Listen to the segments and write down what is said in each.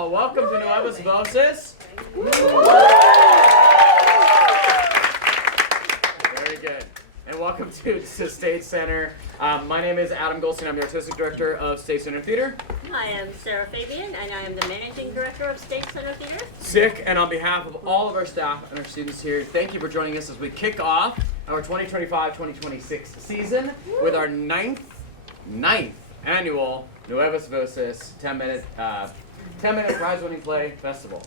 Well, welcome to Nuevas Voces. Very good. And welcome to State Center. My name is Adam Goldstein. I'm the Artistic Director of State Center Theater. I am Sarah Fabian, and I am the Managing Director of State Center Theater. Sick, and on behalf of all of our staff and our students here, thank you for joining us as we kick off our 2025-2026 season with our ninth annual Nuevas Voces 10-minute prize-winning play festival.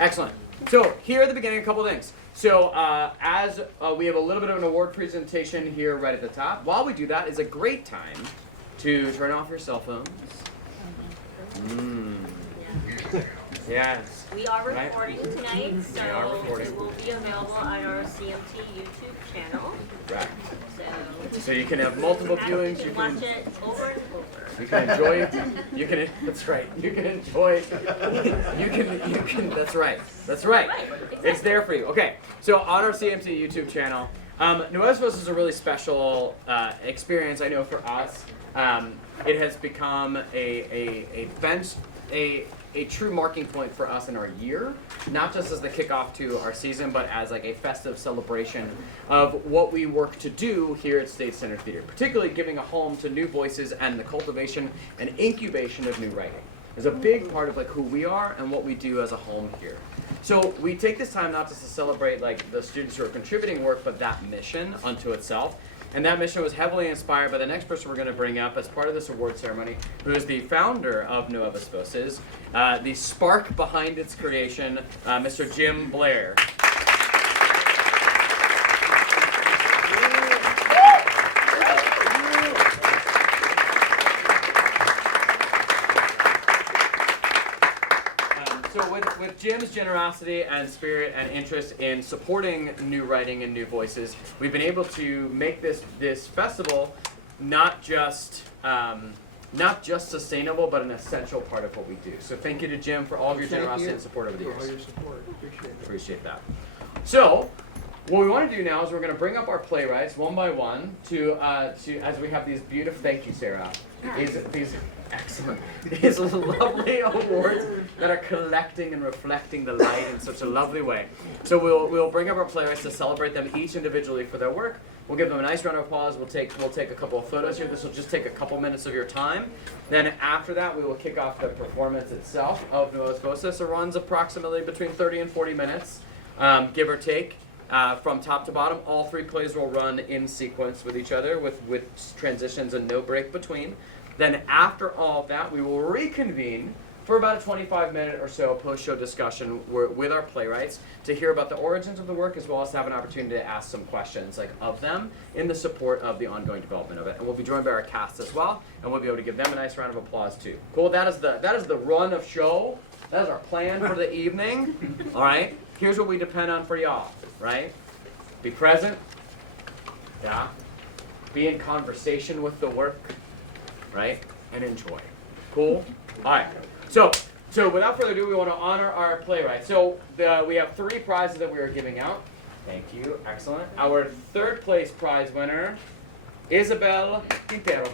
Excellent. So here at the beginning, a couple things. So as we have a little bit of an award presentation here right at the top. While we do that, is a great time to turn off your cell phones. Yes. We are recording tonight, so recording. it will be available on our CMT YouTube channel. Right. So you can have multiple viewings. You can watch it over and over. You can enjoy it. You can. That's right. You can enjoy. You can. That's right. That's right. Exactly. It's there for you. Okay. So on our CMT YouTube channel, Nuevas Voces is a really special experience. I know for us, it has become a true marking point for us in our year, not just as the kickoff to our season, but as like a festive celebration of what we work to do here at State Center Theater, particularly giving a home to new voices and the cultivation and incubation of new writing is a big part of like who we are and what we do as a home here. So we take this time not just to celebrate like the students who are contributing work, but that mission unto itself. And that mission was heavily inspired by the next person we're going to bring up as part of this award ceremony, who is the founder of Nuevas Voces, the spark behind its creation, Mr. Jim Blair. So with Jim's generosity and spirit and interest in supporting new writing and new voices, we've been able to make this festival not just sustainable, but an essential part of what we do. So thank you to Jim for all of your generosity and support over the years. For all your support. Appreciate that. So what we want to do now is we're going to bring up our playwrights one by one to as we have these beautiful. Thank you, Sarah. These excellent. These lovely awards that are collecting and reflecting the light in such a lovely way. So we'll bring up our playwrights to celebrate them each individually for their work. We'll give them a nice round of applause. We'll take a couple of photos here. This will just take a couple minutes of your time. Then after that, we will kick off the performance itself of Nuevas Voces. It runs approximately between 30 and 40 minutes, give or take. From top to bottom, all three plays will run in sequence with each other with transitions and no break between. Then after all of that, we will reconvene for about a 25-minute or so post-show discussion with our playwrights to hear about the origins of the work, as well as to have an opportunity to ask some questions of them in the support of the ongoing development of it. And we'll be joined by our cast as well, and we'll be able to give them a nice round of applause too. Cool. That is the run of show. That is our plan for the evening. All right. Here's what we depend on for y'all. Right? Be present. Yeah. Be in conversation with the work. Right? And enjoy. Cool? All right. So without further ado, we want to honor our playwright. So we have 3 prizes that we are giving out. Thank you. Excellent. Our third place prize winner, Isabel Quintero.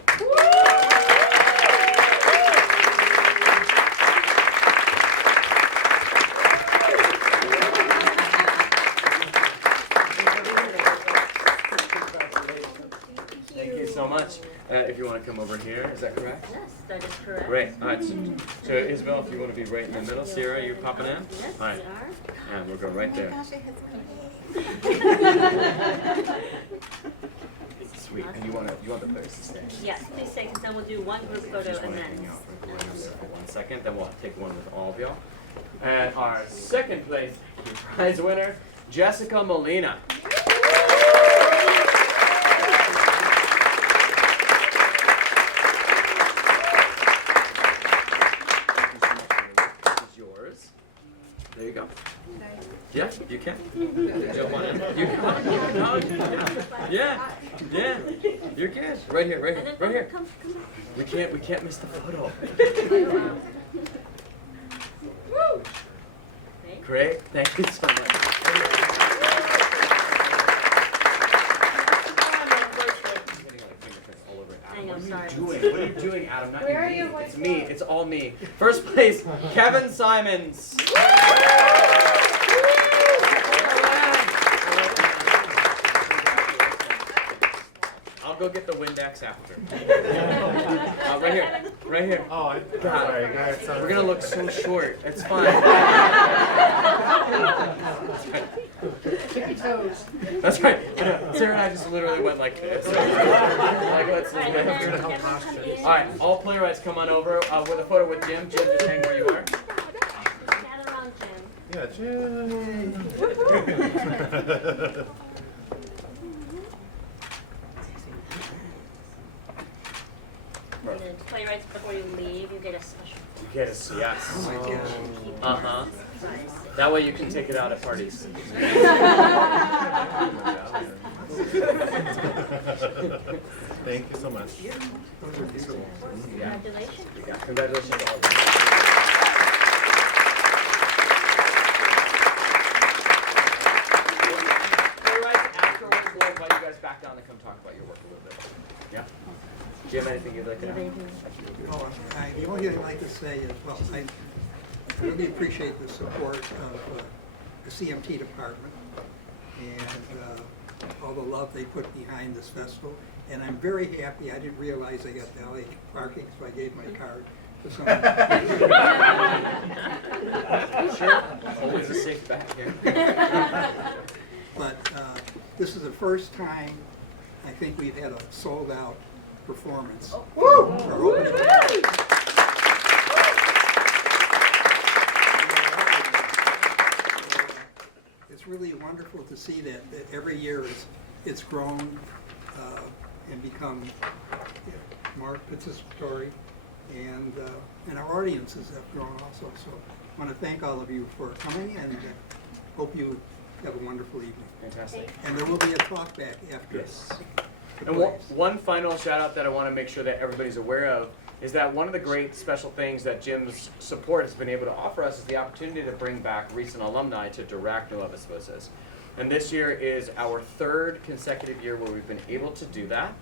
Thank you so much. If you want to come over here, is that correct? Yes, that is correct. Great. All right. So Isabel, if you want to be right in the middle. Sierra, you popping in? Yes, All right. we are. And we'll go right there. Sweet. And you want the players to stay? Yes, please stay, because then we'll do one group photo Just and want to then. hang out for one there for 1 second. Then we'll take one with all of y'all. And our second place prize winner, Jessica Molina. There you go. Yeah, you can. Jump on in. You can. Yeah. You're good. Right here. And then Right here. come We can't miss the photo. Great. Thank you so much. I know. Oh, sorry. What are you doing, Adam? Not Where you. are your It's white me. gloves? It's all me. First place, Kevin Simonds. I'll go get the Windex after. Right here. Right here. Oh, God. sorry, guys. We're gonna look so short. It's fine. That's right. I know. Sarah and I just literally went like this. Like, let's All right, go. and here to then help everyone posture. come in. All right, all playwrights come on over with a photo with Jim. Jim, just hang where you are. Gather around Jim. Yeah, Jim. And then playwrights, before you leave, you get a special Yes, yes. keep Uh-huh. size. That way you can take it out at parties. Thank you so much. Congratulations. Yeah, congratulations to all of you. Playwrights, afterwards, we'll invite you guys back down to come talk about your work a little bit. Yeah? Jim, anything you'd like to know? Oh, the only thing I'd like to say is, well, I really appreciate the support of the CMT department and all the love they put behind this festival. And I'm very happy, I didn't realize I got valet parking, so I gave my card to someone. Sure. Always a safe bet here. But this is the first time I think we've had a sold-out performance. For opening night. It's really wonderful to see that every year it's grown and become more participatory, and our audiences have grown also. So I want to thank all of you for coming, and hope you have a wonderful evening. Fantastic. And there will be a talk back after. Yes. the And plays. one final shout out that I want to make sure that everybody's aware of is that one of the great special things that Jim's support has been able to offer us is the opportunity to bring back recent alumni to direct Nuevas Voces. And this year is our third consecutive year where we've been able to do that.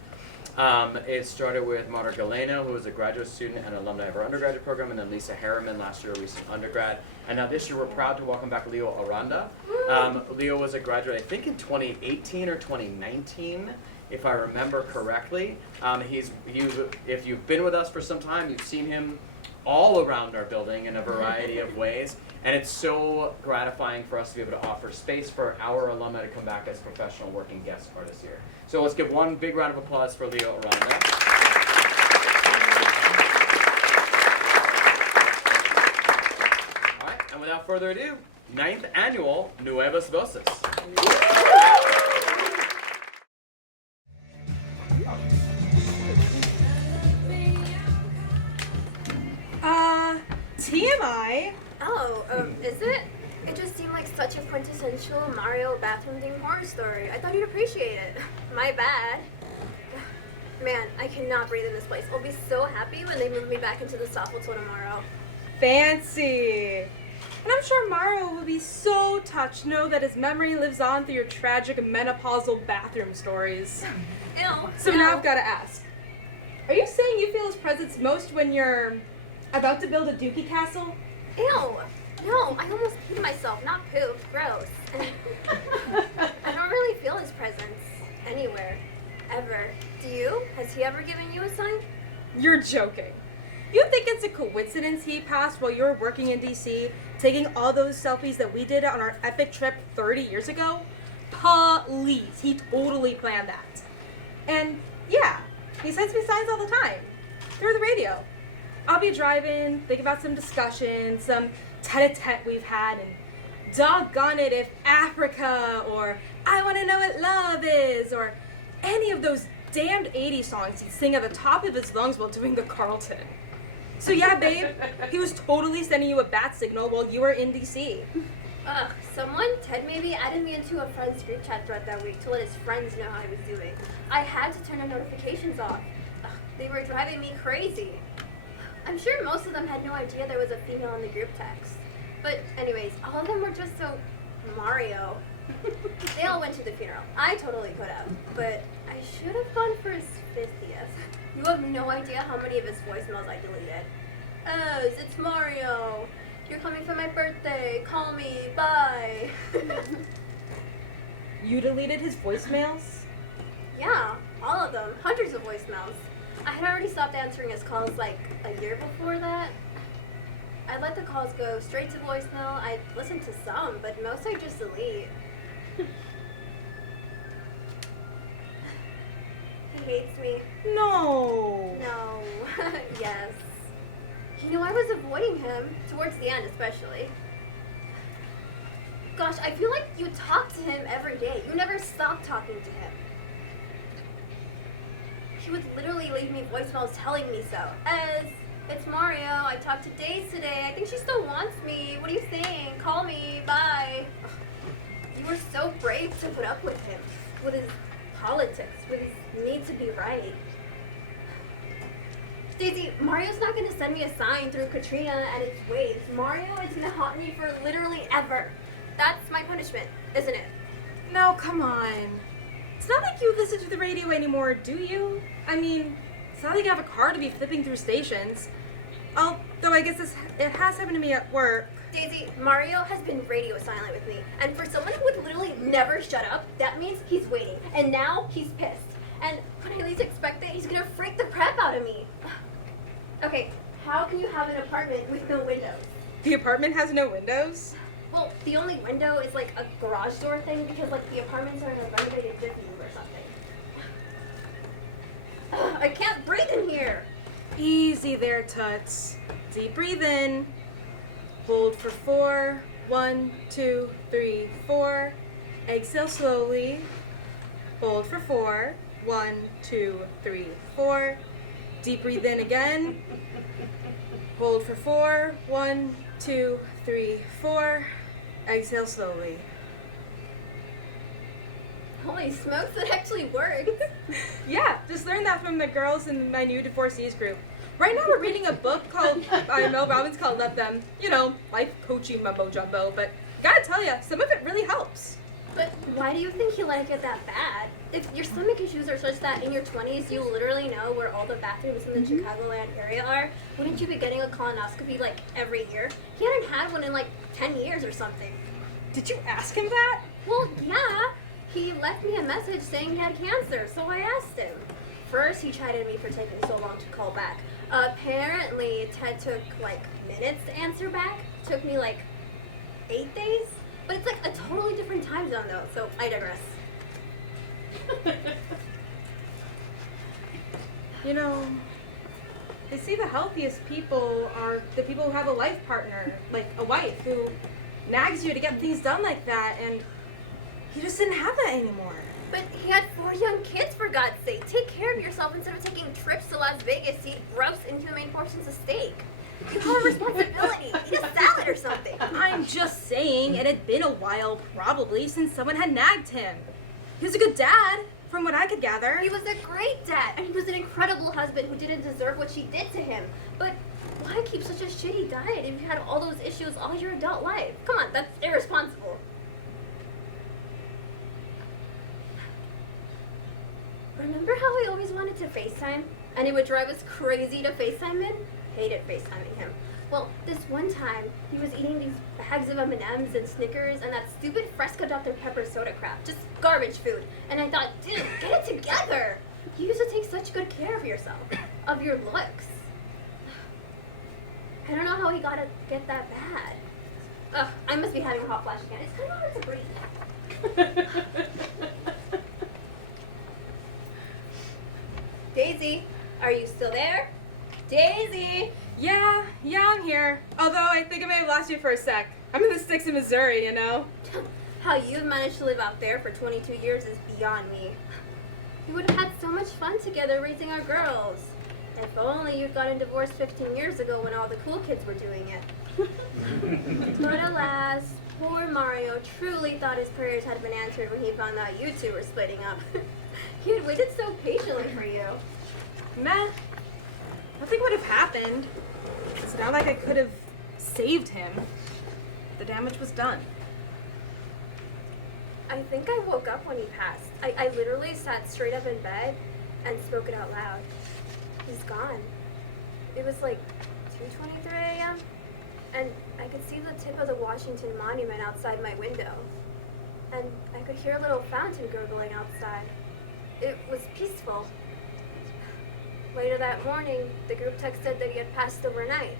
It started with Mara Galeno, who was a graduate student and alumni of our undergraduate program, and then Lisa Harriman last year, a recent undergrad. And now this year we're proud to welcome back Leo Aranda. Leo was a graduate, I think in 2018 or 2019, if I remember correctly. If you've been with us for some time, you've seen him all around our building in a variety of ways. And it's so gratifying for us to be able to offer space for our alumni to come back as professional working guest artists here. So let's give one big round of applause for Leo Aranda. All right, and without further ado, 9th annual Nuevas Voces. TMI? Oh, is it? It just seemed like such a quintessential Mario bathroom themed horror story. I thought you'd appreciate it. My bad. Man, I cannot breathe in this place. I'll be so happy when they move me back into the Stoffel tomorrow. Fancy. And I'm sure Mario will be so touched to know that his memory lives on through your tragic menopausal bathroom stories. Ew. So now I've got to ask. Are you saying you feel his presence most when you're about to build a dookie castle? Ew. No, I almost peed myself, not pooped. Gross. I don't really feel his presence anywhere. Ever. Do you? Has he ever given you a sign? You're joking. You think it's a coincidence he passed while you were working in DC, taking all those selfies that we did on our epic trip 30 years ago? Please, he totally planned that. And yeah, he sends me signs all the time, through the radio. I'll be driving, think about some discussion, some tete-a-tete we've had, and doggone it if Africa, or I Want to Know What Love Is, or any of those damned 80s songs he'd sing at the top of his lungs while doing the Carlton. So yeah, babe, he was totally sending you a bat signal while you were in DC. Ugh, Ted maybe added me into a friend's group chat thread that week to let his friends know how I was doing. I had to turn the notifications off. Ugh, they were driving me crazy. I'm sure most of them had no idea there was a female in the group text. But anyways, all of them were just so Mario. They all went to the funeral. I totally could have, but I should have gone for his 50th. You have no idea how many of his voicemails I deleted. Oz, it's Mario. You're coming for my birthday. Call me. Bye. You deleted his voicemails? Yeah, all of them. Hundreds of voicemails. I had already stopped answering his calls like a year before that. I'd let the calls go straight to voicemail. I'd listen to some, but most I just delete. He hates me. No. No. Yes. You know, I was avoiding him, towards the end especially. Gosh, I feel like you talk to him every day. You never stop talking to him. He would literally leave me voicemails telling me so. As, it's Mario. I talked to Days today. I think she still wants me. What are you saying? Call me. Bye. Ugh. You were so brave to put up with him. With his politics. With his need to be right. Daisy, Mario's not going to send me a sign through Katrina and its waves. Mario is going to haunt me for literally ever. That's my punishment, isn't it? No, come on. It's not like you listen to the radio anymore, do you? I mean, it's not like you have a car to be flipping through stations. Although I guess it has happened to me at work. Daisy, Mario has been radio silent with me. And for someone who would literally never shut up, that means he's waiting. And now he's pissed. And when I least expect it, he's gonna freak the crap out of me. Okay, how can you have an apartment with no windows? The apartment has no windows? Well, the only window is like a garage door thing because like the apartments are in a renovated Jiffy or something. I can't breathe in here. Easy there, Toots. Deep breathe in. Hold for 4. 1, 2, 3, 4. Exhale slowly. Hold for 4. 1, 2, 3, 4. Deep breathe in again. Hold for 4. 1, 2, 3, 4. Exhale slowly. Holy smokes, that actually worked. Yeah, just learned that from the girls in my new divorcees group. Right now we're reading a book called by Mel Robbins called Let Them, life coaching mumbo jumbo, but gotta tell you, some of it really helps. But why do you think he let it get that bad? If your stomach issues are such that in your 20s you literally know where all the bathrooms in the Chicagoland area are, wouldn't you be getting a colonoscopy like every year? He hadn't had one in like 10 years or something. Did you ask him that? Well, yeah. He left me a message saying he had cancer, so I asked him. First, he chided me for taking so long to call back. Apparently, Ted took like minutes to answer back. Took me like 8 days. But it's like a totally different time zone though, so I digress. They say the healthiest people are the people who have a life partner, like a wife who nags you to get things done like that, and he just didn't have that anymore. But he had 4 young kids, for God's sake. Take care of yourself instead of taking trips to Las Vegas to eat gross, inhumane portions of steak. You have a responsibility. Eat a salad or something. I'm just saying, it had been a while, probably, since someone had nagged him. He was a good dad, from what I could gather. He was a great dad, and he was an incredible husband who didn't deserve what she did to him. But why keep such a shitty diet if you had all those issues all your adult life? Come on, that's irresponsible. Remember how we always wanted to FaceTime? And it would drive us crazy to FaceTime him? Hated FaceTiming him. Well, this one time, he was eating these bags of M&Ms and Snickers and that stupid Fresca Dr. Pepper soda crap. Just garbage food. And I thought, dude, get it together! You used to take such good care of yourself. Of your looks. I don't know how he got to get that bad. Ugh, I must be having a hot flash again. It's kind of hard to breathe. Daisy, are you still there? Daisy! Yeah, I'm here. Although I think I may have lost you for a sec. I'm in the sticks in Missouri, How you've managed to live out there for 22 years is beyond me. We would have had so much fun together raising our girls. If only you'd gotten divorced 15 years ago when all the cool kids were doing it. But alas, poor Mario truly thought his prayers had been answered when he found out you two were splitting up. He had waited so patiently for you. Meh. Nothing would have happened. It's not like I could have saved him. The damage was done. I think I woke up when he passed. I literally sat straight up in bed and spoke it out loud. He's gone. It was like 2:23 a.m. and I could see the tip of the Washington Monument outside my window. And I could hear a little fountain gurgling outside. It was peaceful. Later that morning, the group text said that he had passed overnight.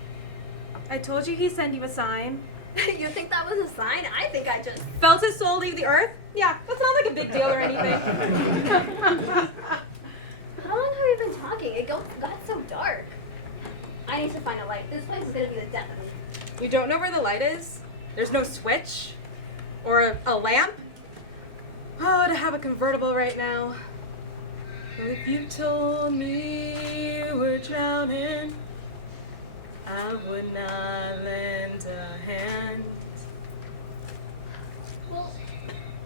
I told you he'd send you a sign. You think that was a sign? I think I just... Felt his soul leave the earth? Yeah, that's not like a big deal or anything. How long have we been talking? It got so dark. I need to find a light. This place is gonna be the death of me. You don't know where the light is? There's no switch? Or a lamp? Oh, to have a convertible right now. If you told me you were drowning, I would not lend a hand. Well,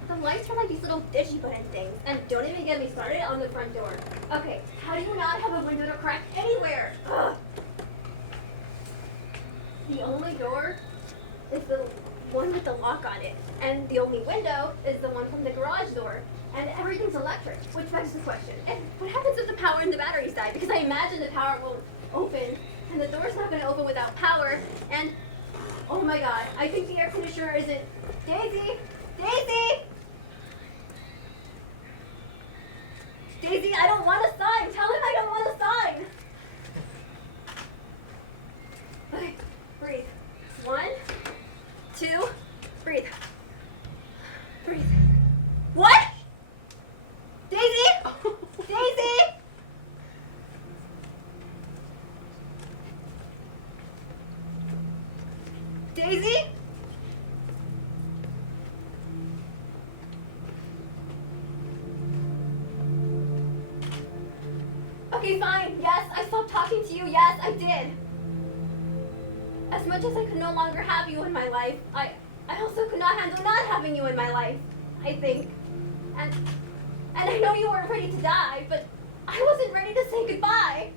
the lights are like these little digi button things, and don't even get me started on the front door. Okay, how do you not have a window to crack anywhere? Ugh. The only door is the one with the lock on it, and the only window is the one from the garage door, and everything's electric, which begs the question, and what happens if the power and the batteries die? Because I imagine the power won't open, and the door's not going to open without power, and oh my god, I think the air conditioner isn't... Daisy! Daisy! Daisy, I don't want a sign! Tell him I don't want a sign! Okay, breathe. 1, 2, breathe. Breathe. What? Daisy! Daisy! Daisy? Okay, fine. Yes, I stopped talking to you. Yes, I did. As much as I could no longer have you in my life, I also could not handle not having you in my life, I think. And I know you weren't ready to die, but I wasn't ready to say goodbye.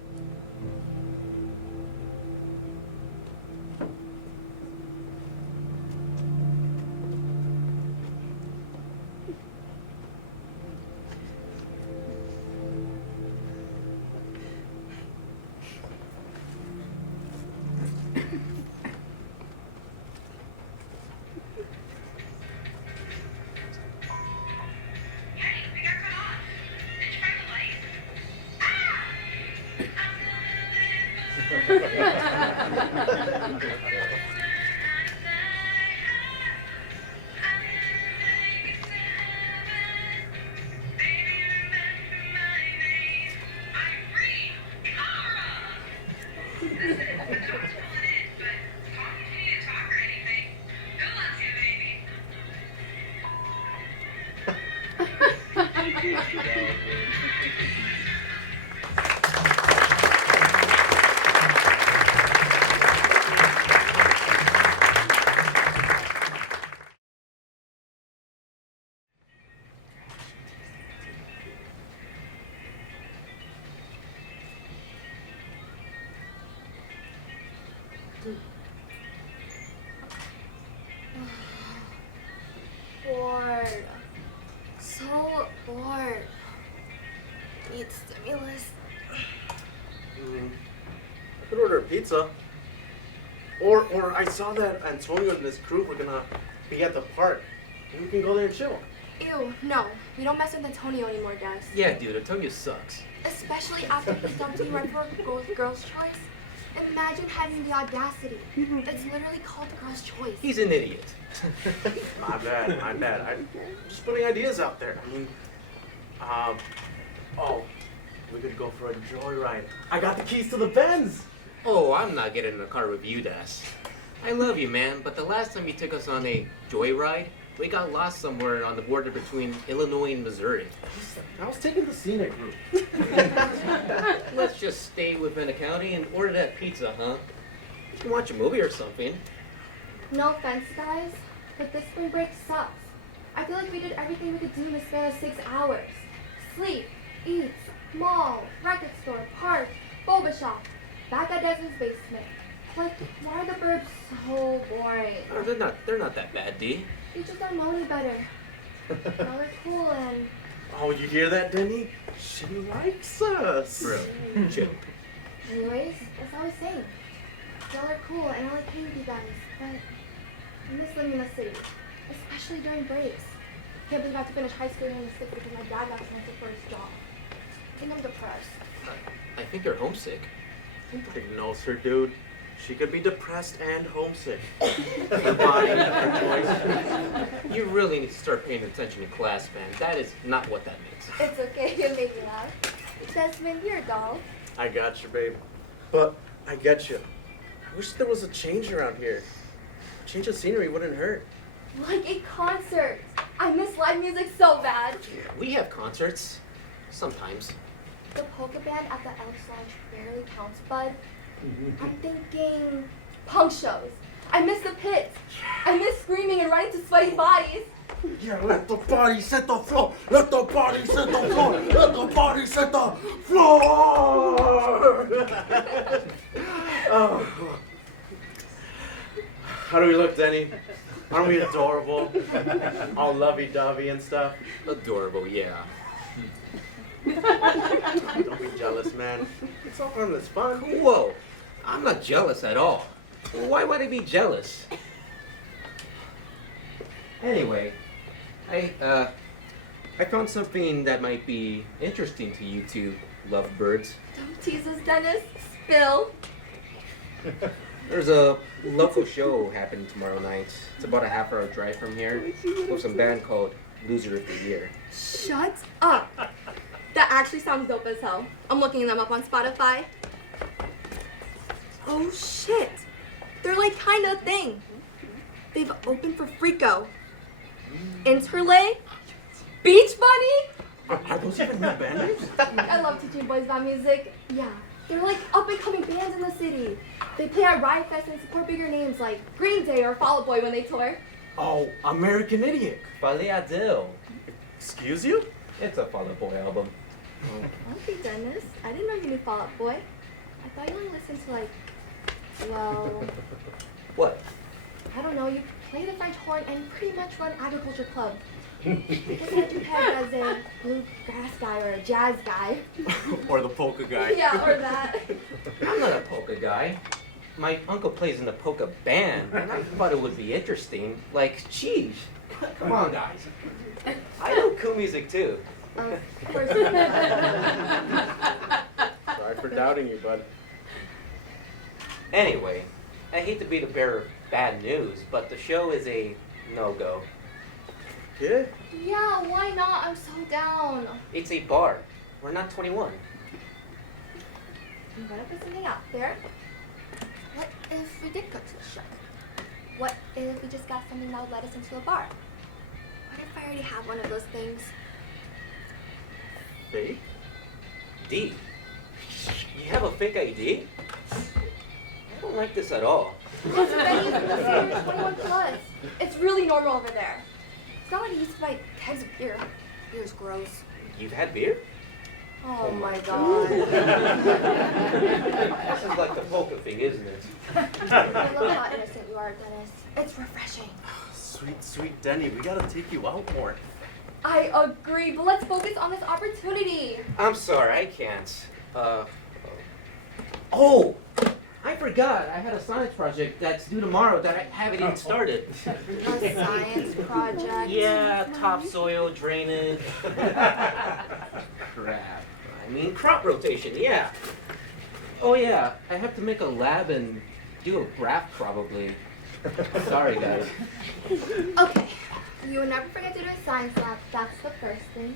Bored. So bored. Need stimulus. I could order a pizza. Or I saw that Antonio and his crew were gonna be at the park. Maybe we can go there and chill. Ew, no. We don't mess with Antonio anymore, guys. Yeah, dude, Antonio sucks. Especially after he dumped me right for girl's choice. Imagine having the audacity. It's literally called girl's choice. He's an idiot. My bad. I'm just putting ideas out there. I mean, we could go for a joyride. I got the keys to the Benz. Oh, I'm not getting in a car with you, Das. I love you, man, but the last time you took us on a joyride, we got lost somewhere on the border between Illinois and Missouri. I was taking the scenic route. Let's just stay within a county and order that pizza, huh? We can watch a movie or something. No offense, guys, but this spring break sucks. I feel like we did everything we could do in the span of 6 hours. Sleep, eat, mall, record store, park, boba shop, back at Desmond's basement. Like, why are the burbs so boring? Oh, they're not that bad, D. You just don't know any better. Now we're cool and... Oh, you hear that, Denny? She likes us. Bro, chill. Anyways, as I was saying, y'all are cool and I like hanging with you guys, but I miss living in the city, especially during breaks. Can't believe I have to finish high school here in the city because my dad got transferred for his job. I think I'm depressed. I think you're homesick. No, sir, dude. She could be depressed and homesick. Her body, her choice. You really need to start paying attention in class, man. That is not what that means. It's okay, you make me laugh. Desmond, you're a doll. I got you, babe. But I get you. I wish there was a change around here. A change of scenery wouldn't hurt. Like a concert. I miss live music so bad. We have concerts. Sometimes. The polka band at the Elks Lounge barely counts, bud. I'm thinking punk shows. I miss the pits. I miss screaming and running to sweaty bodies. Yeah, let the body set the floor. Let the body set the floor. Let the body set the floor. Oh. How do we look, Denny? Aren't we adorable? All lovey-dovey and stuff. Adorable, yeah. Don't be jealous, man. It's all harmless fun. Whoa, I'm not jealous at all. Why would I be jealous? Anyway, I found something that might be interesting to you two lovebirds. Don't tease us, Dennis. Spill. There's a local show happening tomorrow night. It's about a half-hour drive from here with some band called Loser of the Year. Shut up. That actually sounds dope as hell. I'm looking them up on Spotify. Oh shit. They're like kind of a thing. They've opened for Frico, Interlay, Beach Bunny. Are those even new band names? I love teaching boys about music. Yeah, they're like up and coming bands in the city. They play at Riot Fest and support bigger names like Green Day or Fall Out Boy when they tour. Oh, American Idiot. Baleadil. Excuse you? It's a Fall Out Boy album. Okay, Dennis. I didn't know you knew Fall Out Boy. I thought you only listened to like, well, What? I don't know. You play the French horn and pretty much run agriculture club. Doesn't have to peg as a bluegrass guy or a jazz guy. Or the polka guy. Yeah, or that. I'm not a polka guy. My uncle plays in the polka band, and I thought it would be interesting. Like, geez, come on, guys. I know cool music too. Of course. Sorry for doubting you, bud. Anyway, I hate to be the bearer of bad news, but the show is a no-go. Yeah? Yeah, why not? I'm so down. It's a bar. We're not 21. I'm gonna put something out there. What if we did go to the show? What if we just got something that would let us into a bar? What if I already have one of those things? Fake? D. You have a fake ID? I don't like this at all. It's ready for the senior 21 plus. It's really normal over there. It's not like I used to buy kegs of beer. Beer's gross. You've had beer? Oh my god. This is like the polka thing, isn't it? I love how innocent you are, Dennis. It's refreshing. Sweet, sweet Denny, we gotta take you out more. I agree, but let's focus on this opportunity. I'm sorry, I can't. Oh! I forgot. I had a science project that's due tomorrow that I haven't even started. A science project. Yeah, topsoil drainage. Crap. I mean, crop rotation, yeah. Oh, yeah. I have to make a lab and do a graph, probably. Sorry, guys. Okay, you will never forget to do a science lab. That's the first thing.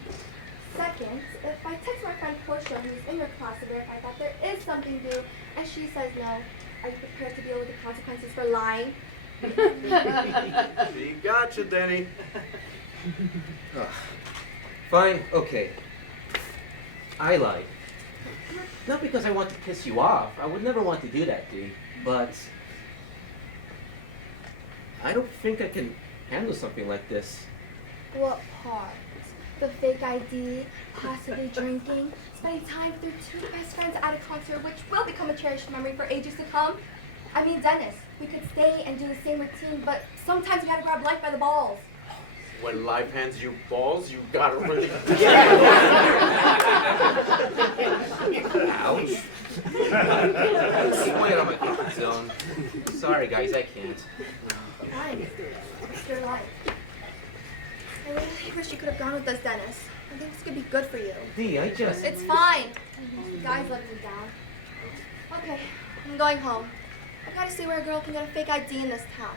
Second, if I text my friend Portia, who's in your class, to verify that there is something due, and she says no, are you prepared to deal with the consequences for lying? She got you, Denny. Fine, okay. I lied. Not because I want to piss you off. I would never want to do that, Dee. But I don't think I can handle something like this. What part? The fake ID, possibly drinking, spending time with your two best friends at a concert, which will become a cherished memory for ages to come. I mean, Dennis, we could stay and do the same routine, but sometimes you gotta grab life by the balls. When life hands you balls, you gotta really. Ouch. I'm way out of my comfort zone. Sorry, guys, I can't. Fine. It's your life. I really wish you could have gone with us, Dennis. I think this could be good for you. Dee, It's fine. The guys let me down. Okay, I'm going home. I gotta see where a girl can get a fake ID in this town.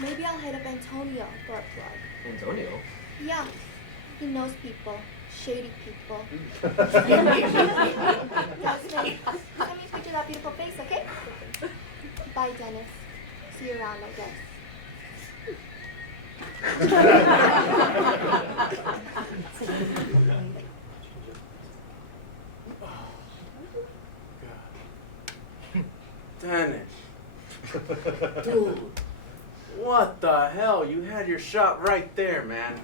Maybe I'll hit up Antonio for a plug. Antonio? Yeah, he knows people. Shady people. Justin, send me a picture of that beautiful face, okay? Bye, Dennis. See you around, I guess. Dennis. Dude. What the hell? You had your shot right there, man.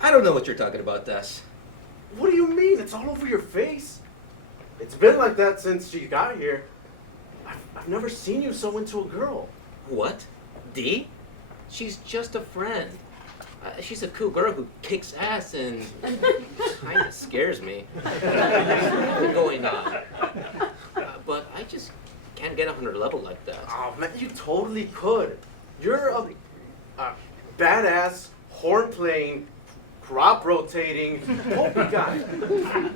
I don't know what you're talking about, Des. What do you mean? It's all over your face. It's been like that since you got here. I've never seen you so into a girl. What? Dee? She's just a friend. She's a cool girl who kicks ass and kinda scares me. What's going on? But I just can't get up on her level like that. Oh man, you totally could. You're a badass, horn playing, crop rotating, polka guy.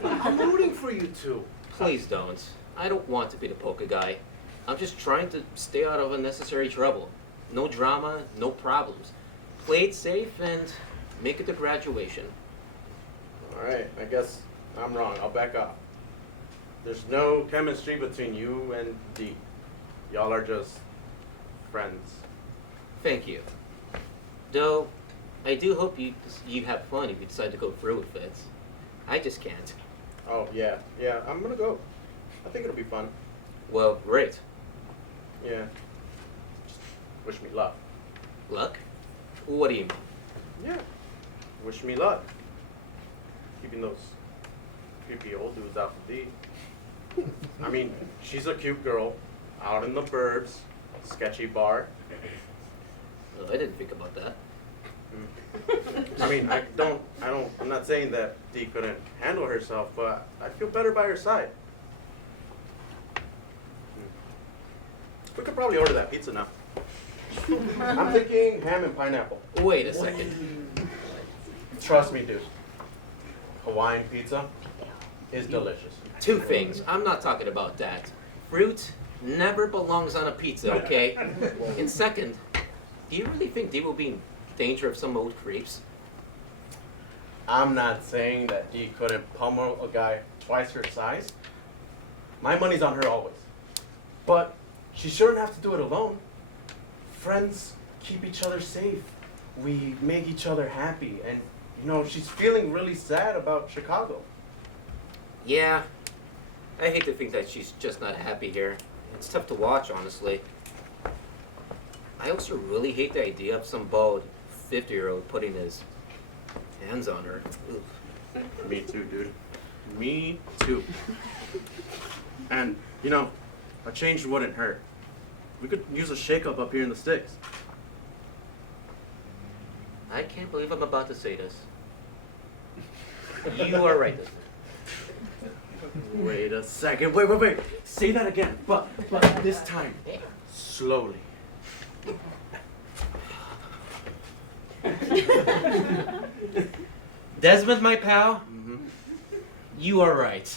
I'm rooting for you two. Please don't. I don't want to be the polka guy. I'm just trying to stay out of unnecessary trouble. No drama, no problems. Play it safe and make it to graduation. Alright, I guess I'm wrong. I'll back off. There's no chemistry between you and Dee. Y'all are just friends. Thank you. Though, I do hope you have fun if you decide to go through with it. I just can't. Oh, yeah, I'm gonna go. I think it'll be fun. Well, great. Yeah. Just wish me luck. Luck? What do you mean? Yeah. Wish me luck. Keeping those creepy old dudes off of Dee. I mean, she's a cute girl, out in the burbs, sketchy bar. Oh, I didn't think about that. I mean, I'm not saying that Dee couldn't handle herself, but I feel better by her side. We could probably order that pizza now. I'm thinking ham and pineapple. Wait a second. Trust me, dude. Hawaiian pizza is delicious. Two things. I'm not talking about that. Fruit never belongs on a pizza, okay? And second, do you really think Dee will be in danger of some old creeps? I'm not saying that Dee couldn't pummel a guy twice her size. My money's on her always. But she shouldn't have to do it alone. Friends keep each other safe. We make each other happy. And, you know, she's feeling really sad about Chicago. Yeah. I hate to think that she's just not happy here. It's tough to watch, honestly. I also really hate the idea of some bald 50-year-old putting his hands on her. Oof. Me too, dude. Me too. And, you know, a change wouldn't hurt. We could use a shake-up up here in the sticks. I can't believe I'm about to say this. You are right. Wait a second. Wait. Say that again. But this time, slowly. Desmond, my pal, Mm-hmm. you are right.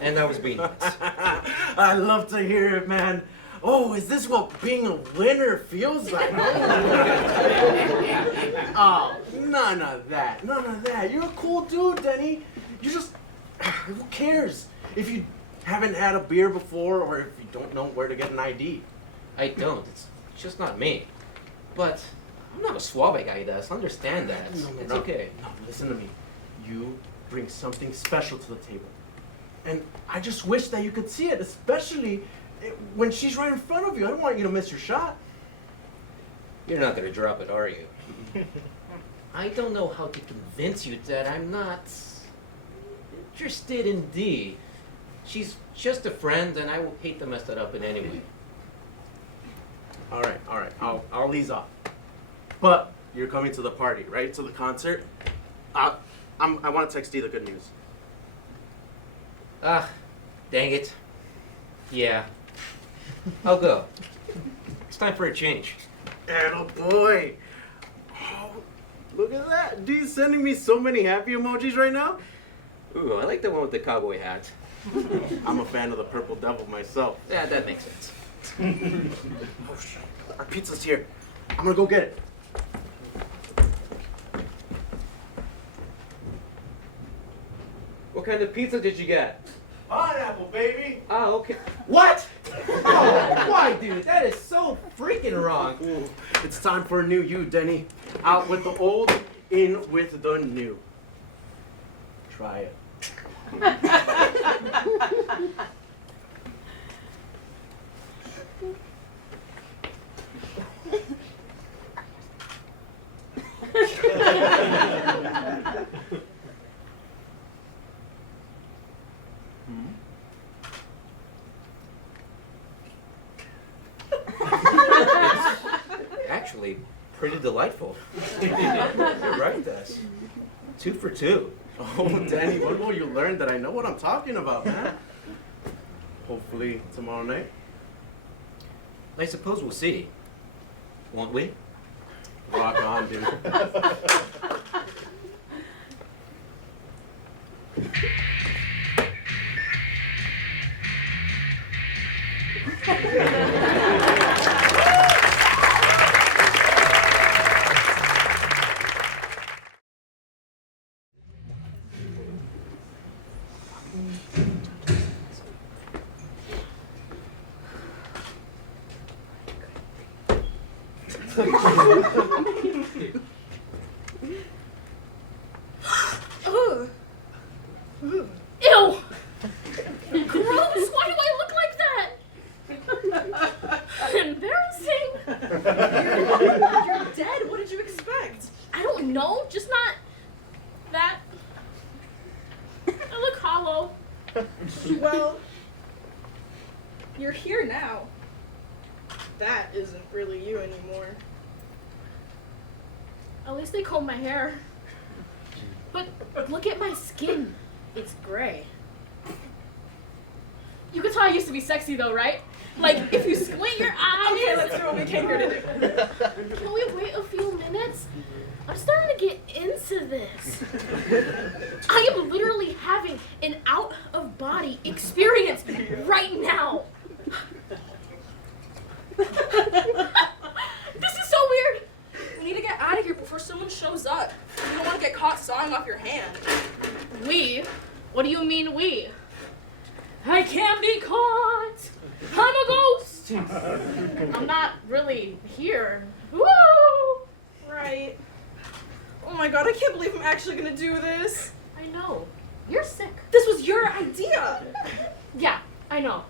And I was being honest. I love to hear it, man. Oh, is this what being a winner feels like? Oh, none of that. You're a cool dude, Denny. You just, who cares if you haven't had a beer before or if you don't know where to get an ID? I don't. It's just not me. But I'm not a suave guy, Des. Understand that. It's okay. No, listen to me. You bring something special to the table. And I just wish that you could see it, especially when she's right in front of you. I don't want you to miss your shot. You're not going to drop it, are you? I don't know how to convince you that I'm not interested in Dee. She's just a friend, and I will hate to mess that up in any way. All right. I'll ease off. But you're coming to the party, right? To the concert. I want to text Dee the good news. Ah, dang it. Yeah. I'll go. It's time for a change. Attaboy! Oh, look at that. Dude's sending me so many happy emojis right now. Ooh, I like the one with the cowboy hat. I'm a fan of the Purple Devil myself. Yeah, that makes sense. Oh, shit. Our pizza's here. I'm gonna go get it. What kind of pizza did you get? Pineapple, baby! Oh, okay. What? Oh, why, dude? That is so freaking wrong. Ooh, it's time for a new you, Denny. Out with the old, in with the new. Try it. Actually, pretty delightful. You're right, Des. 2 for 2. Oh, Danny, when will you learn that I know what I'm talking about, man? Hopefully tomorrow night. I suppose we'll see. Won't we? Rock on, dude. Ew! Gross! Why do I look like that? Embarrassing! You're dead. What did you expect? I don't know, just not that. I look hollow. Well, you're here now. That isn't really you anymore. At least they comb my hair. But look at my skin. It's gray. You can tell I used to be sexy though, right? Like, if you squint your eyes. Okay, let's do what we came here to do. Can we wait a few minutes? I'm starting to get into this. I am literally having an out-of-body experience right now. This is so weird. We need to get out of here before someone shows up. You don't want to get caught sawing off your hand. We? What do you mean we? I can't be caught. I'm a ghost. I'm not really here. Woo! Right. Oh my god, I can't believe I'm actually gonna do this. I know. You're sick. This was your idea. Yeah, I know.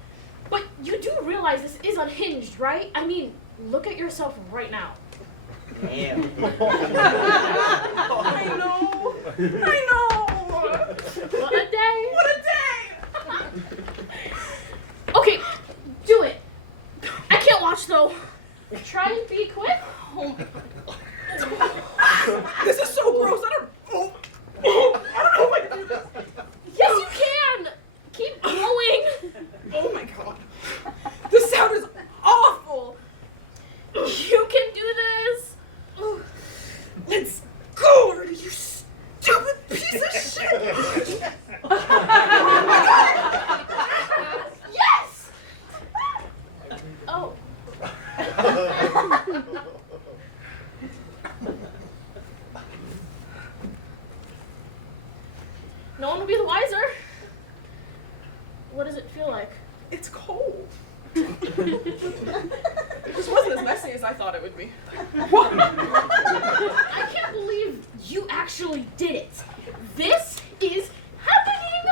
But you do realize this is unhinged, right? I mean, look at yourself right now. I know. I know. What a day. What a day. Okay, do it. I can't watch though. Try and be quick. Oh my god. This is so gross. I don't know if I can do this. Yes, you can. Keep going. Oh my god. This sound is awful. You can do this. Let's go already, you stupid piece of shit. Yes. Oh. No one will be the wiser. What does it feel like? It's cold. It just wasn't as messy as I thought it would be. I can't believe you actually did it. This is happening.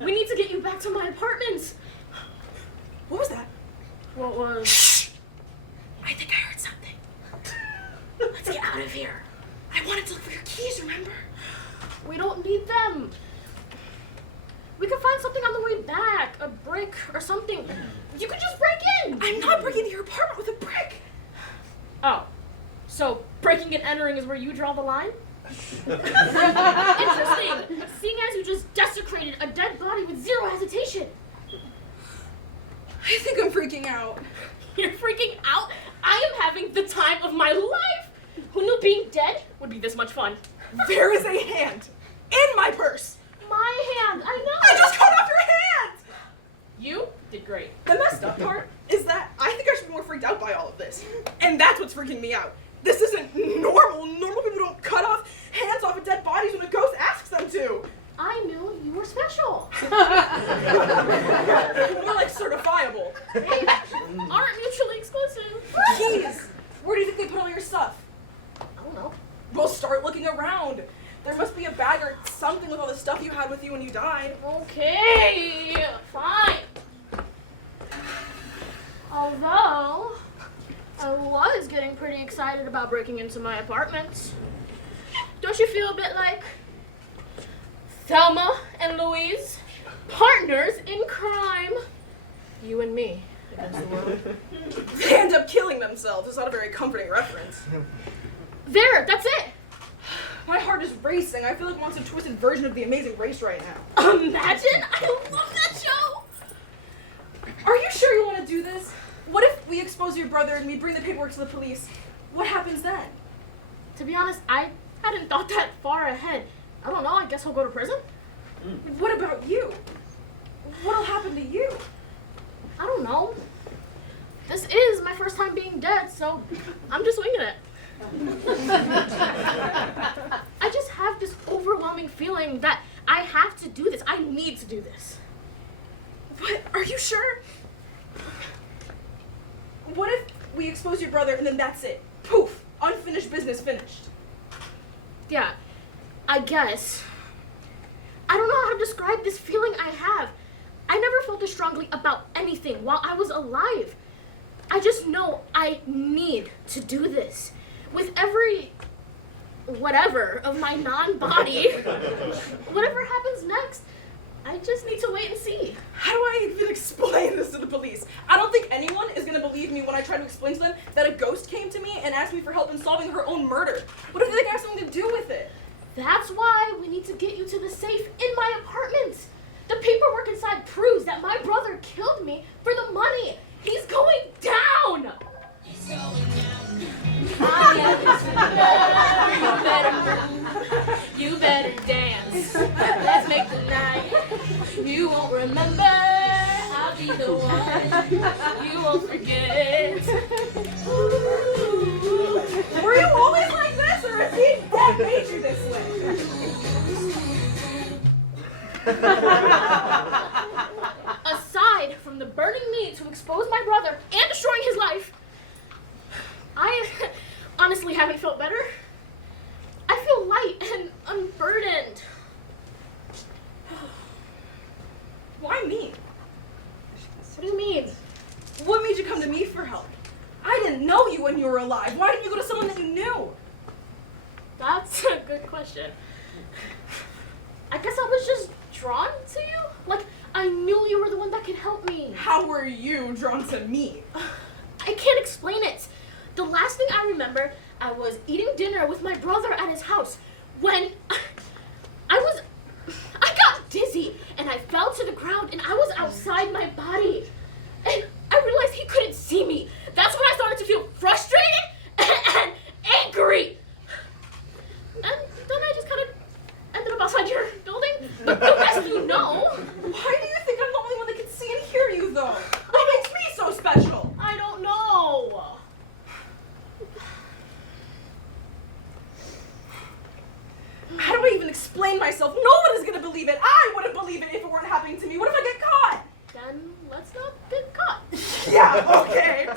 We need to get you back to my apartment. What was that? What was? Shh! I think I heard something. Let's get out of here. I wanted to look for your keys, remember? We don't need them. We could find something on the way back, a brick or something. You could just break in. I'm not breaking into your apartment with a brick. Oh, so breaking and entering is where you draw the line? Interesting, seeing as you just desecrated a dead body with zero hesitation. I think You're freaking out? I am having the time of my life! Who knew being dead would be this much fun? There is a hand in my purse. My hand, I know! I just cut off your hand! You did great. The messed up part is that I think I should be more freaked out by all of this. And that's what's freaking me out. This isn't normal. Normal people don't cut off hands off of dead bodies when a ghost asks them to. I knew you were special. More like certifiable. They aren't mutually exclusive. Keys! Where do you think they put all your stuff? I don't know. We'll start looking around. There must be a bag or something with all the stuff you had with you when you died. Okay, fine. Although, I was getting pretty excited about breaking into my apartment. Don't you feel a bit like Thelma and Louise, partners in crime? You and me against the world. They end up killing themselves. It's not a very comforting reference. There, that's it. My heart is racing. I feel like I'm on some twisted version of The Amazing Race right now. Imagine, I love that show. Are you sure you want to do this? What if we expose your brother and we bring the paperwork to the police? What happens then? To be honest, I hadn't thought that far ahead. I don't know, I guess he'll go to prison? What about you? What'll happen to you? I don't know. This is my first time being dead, so I'm just winging it. I just have this overwhelming feeling that I have to do this. I need to do this. What? Are you sure? What if we expose your brother and then that's it? Poof! Unfinished business finished. Yeah, I guess. I don't know how to describe this feeling I have. I never felt this strongly about anything while I was alive. I just know I need to do this. With every whatever of my non-body, whatever happens next, I just need to wait and see. How do I even explain this to the police? I don't think anyone is going to believe me when I try to explain to them that a ghost came to me and asked me for help in solving her own murder. What if they think I have something to do with it? That's why we need to get you to the safe in my apartment. The paperwork inside proves that my brother killed me for the money. He's going down. He's going down. You better dance. Let's make the night. You won't remember. I'll be the one. You won't forget. Were you always like this, or is he that made you this way? Aside from the burning need to expose my brother and destroying his life, I honestly haven't felt better. I feel light and unburdened. Why me? What do you mean? What made you come to me for help? I didn't know you when you were alive. Why didn't you go to someone that you knew? That's a good question. I guess I was just drawn to you. Like, I knew you were the one that could help me. How were you drawn to me? I can't explain it. The last thing I remember, I was eating dinner with my brother at his house when I got dizzy and I fell to the ground and I was outside my body. And I realized he couldn't see me. That's when I started to feel frustrated and angry. And then I just kind of ended up outside your building. But the rest you know. Why do you think I'm the only one that can see and hear you, though? What makes me so special? I don't know. How do I even explain myself? No one is gonna believe it. I wouldn't believe it if it weren't happening to me. What if I get caught? Then let's not get caught. Yeah, okay.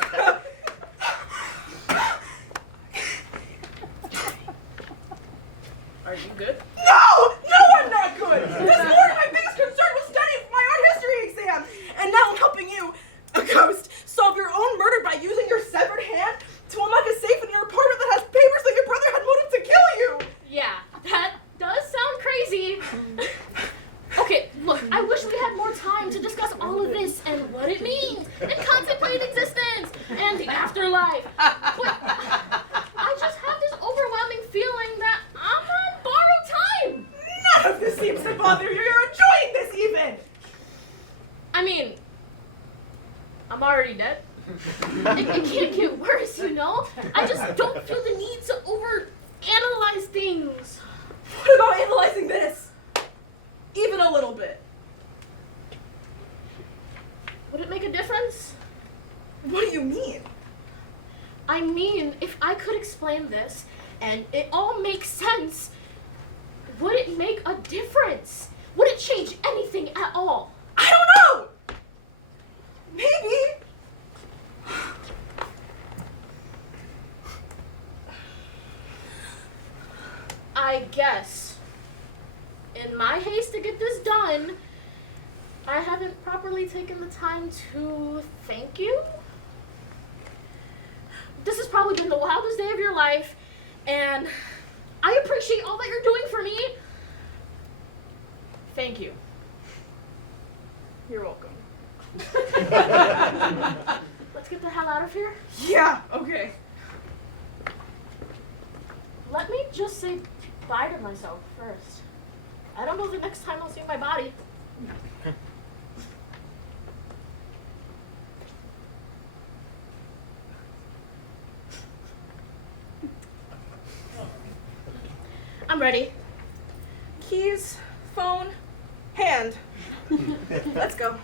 Are you good? No, I'm not good. This morning my biggest concern was studying for my art history exam. And now I'm helping you, a ghost, solve your own murder by using your severed hand to unlock a safe in your apartment that has papers that your brother had motive to kill you. Yeah, that does sound crazy. Okay, look, I wish we had more time to discuss all of this and what it means, and contemplate existence, and the afterlife. But I just have this overwhelming feeling that I'm on borrowed time. None of this seems to bother you. You're enjoying this even. I mean, I'm already dead. It can't get worse, you know? I just don't feel the need to overanalyze things. What about analyzing this? Even a little bit. Would it make a difference? What do you mean? I mean, if I could explain this and it all makes sense, would it make a difference? Would it change anything at all? I don't know! Maybe. I guess. In my haste to get this done, I haven't properly taken the time to thank you. This has probably been the wildest day of your life, and I appreciate all that you're doing for me. Thank you. You're welcome. Let's get the hell out of here. Yeah, okay. Let me just say bye to myself first. I don't know the next time I'll see my body. I'm ready. Keys, phone, hand. Let's go.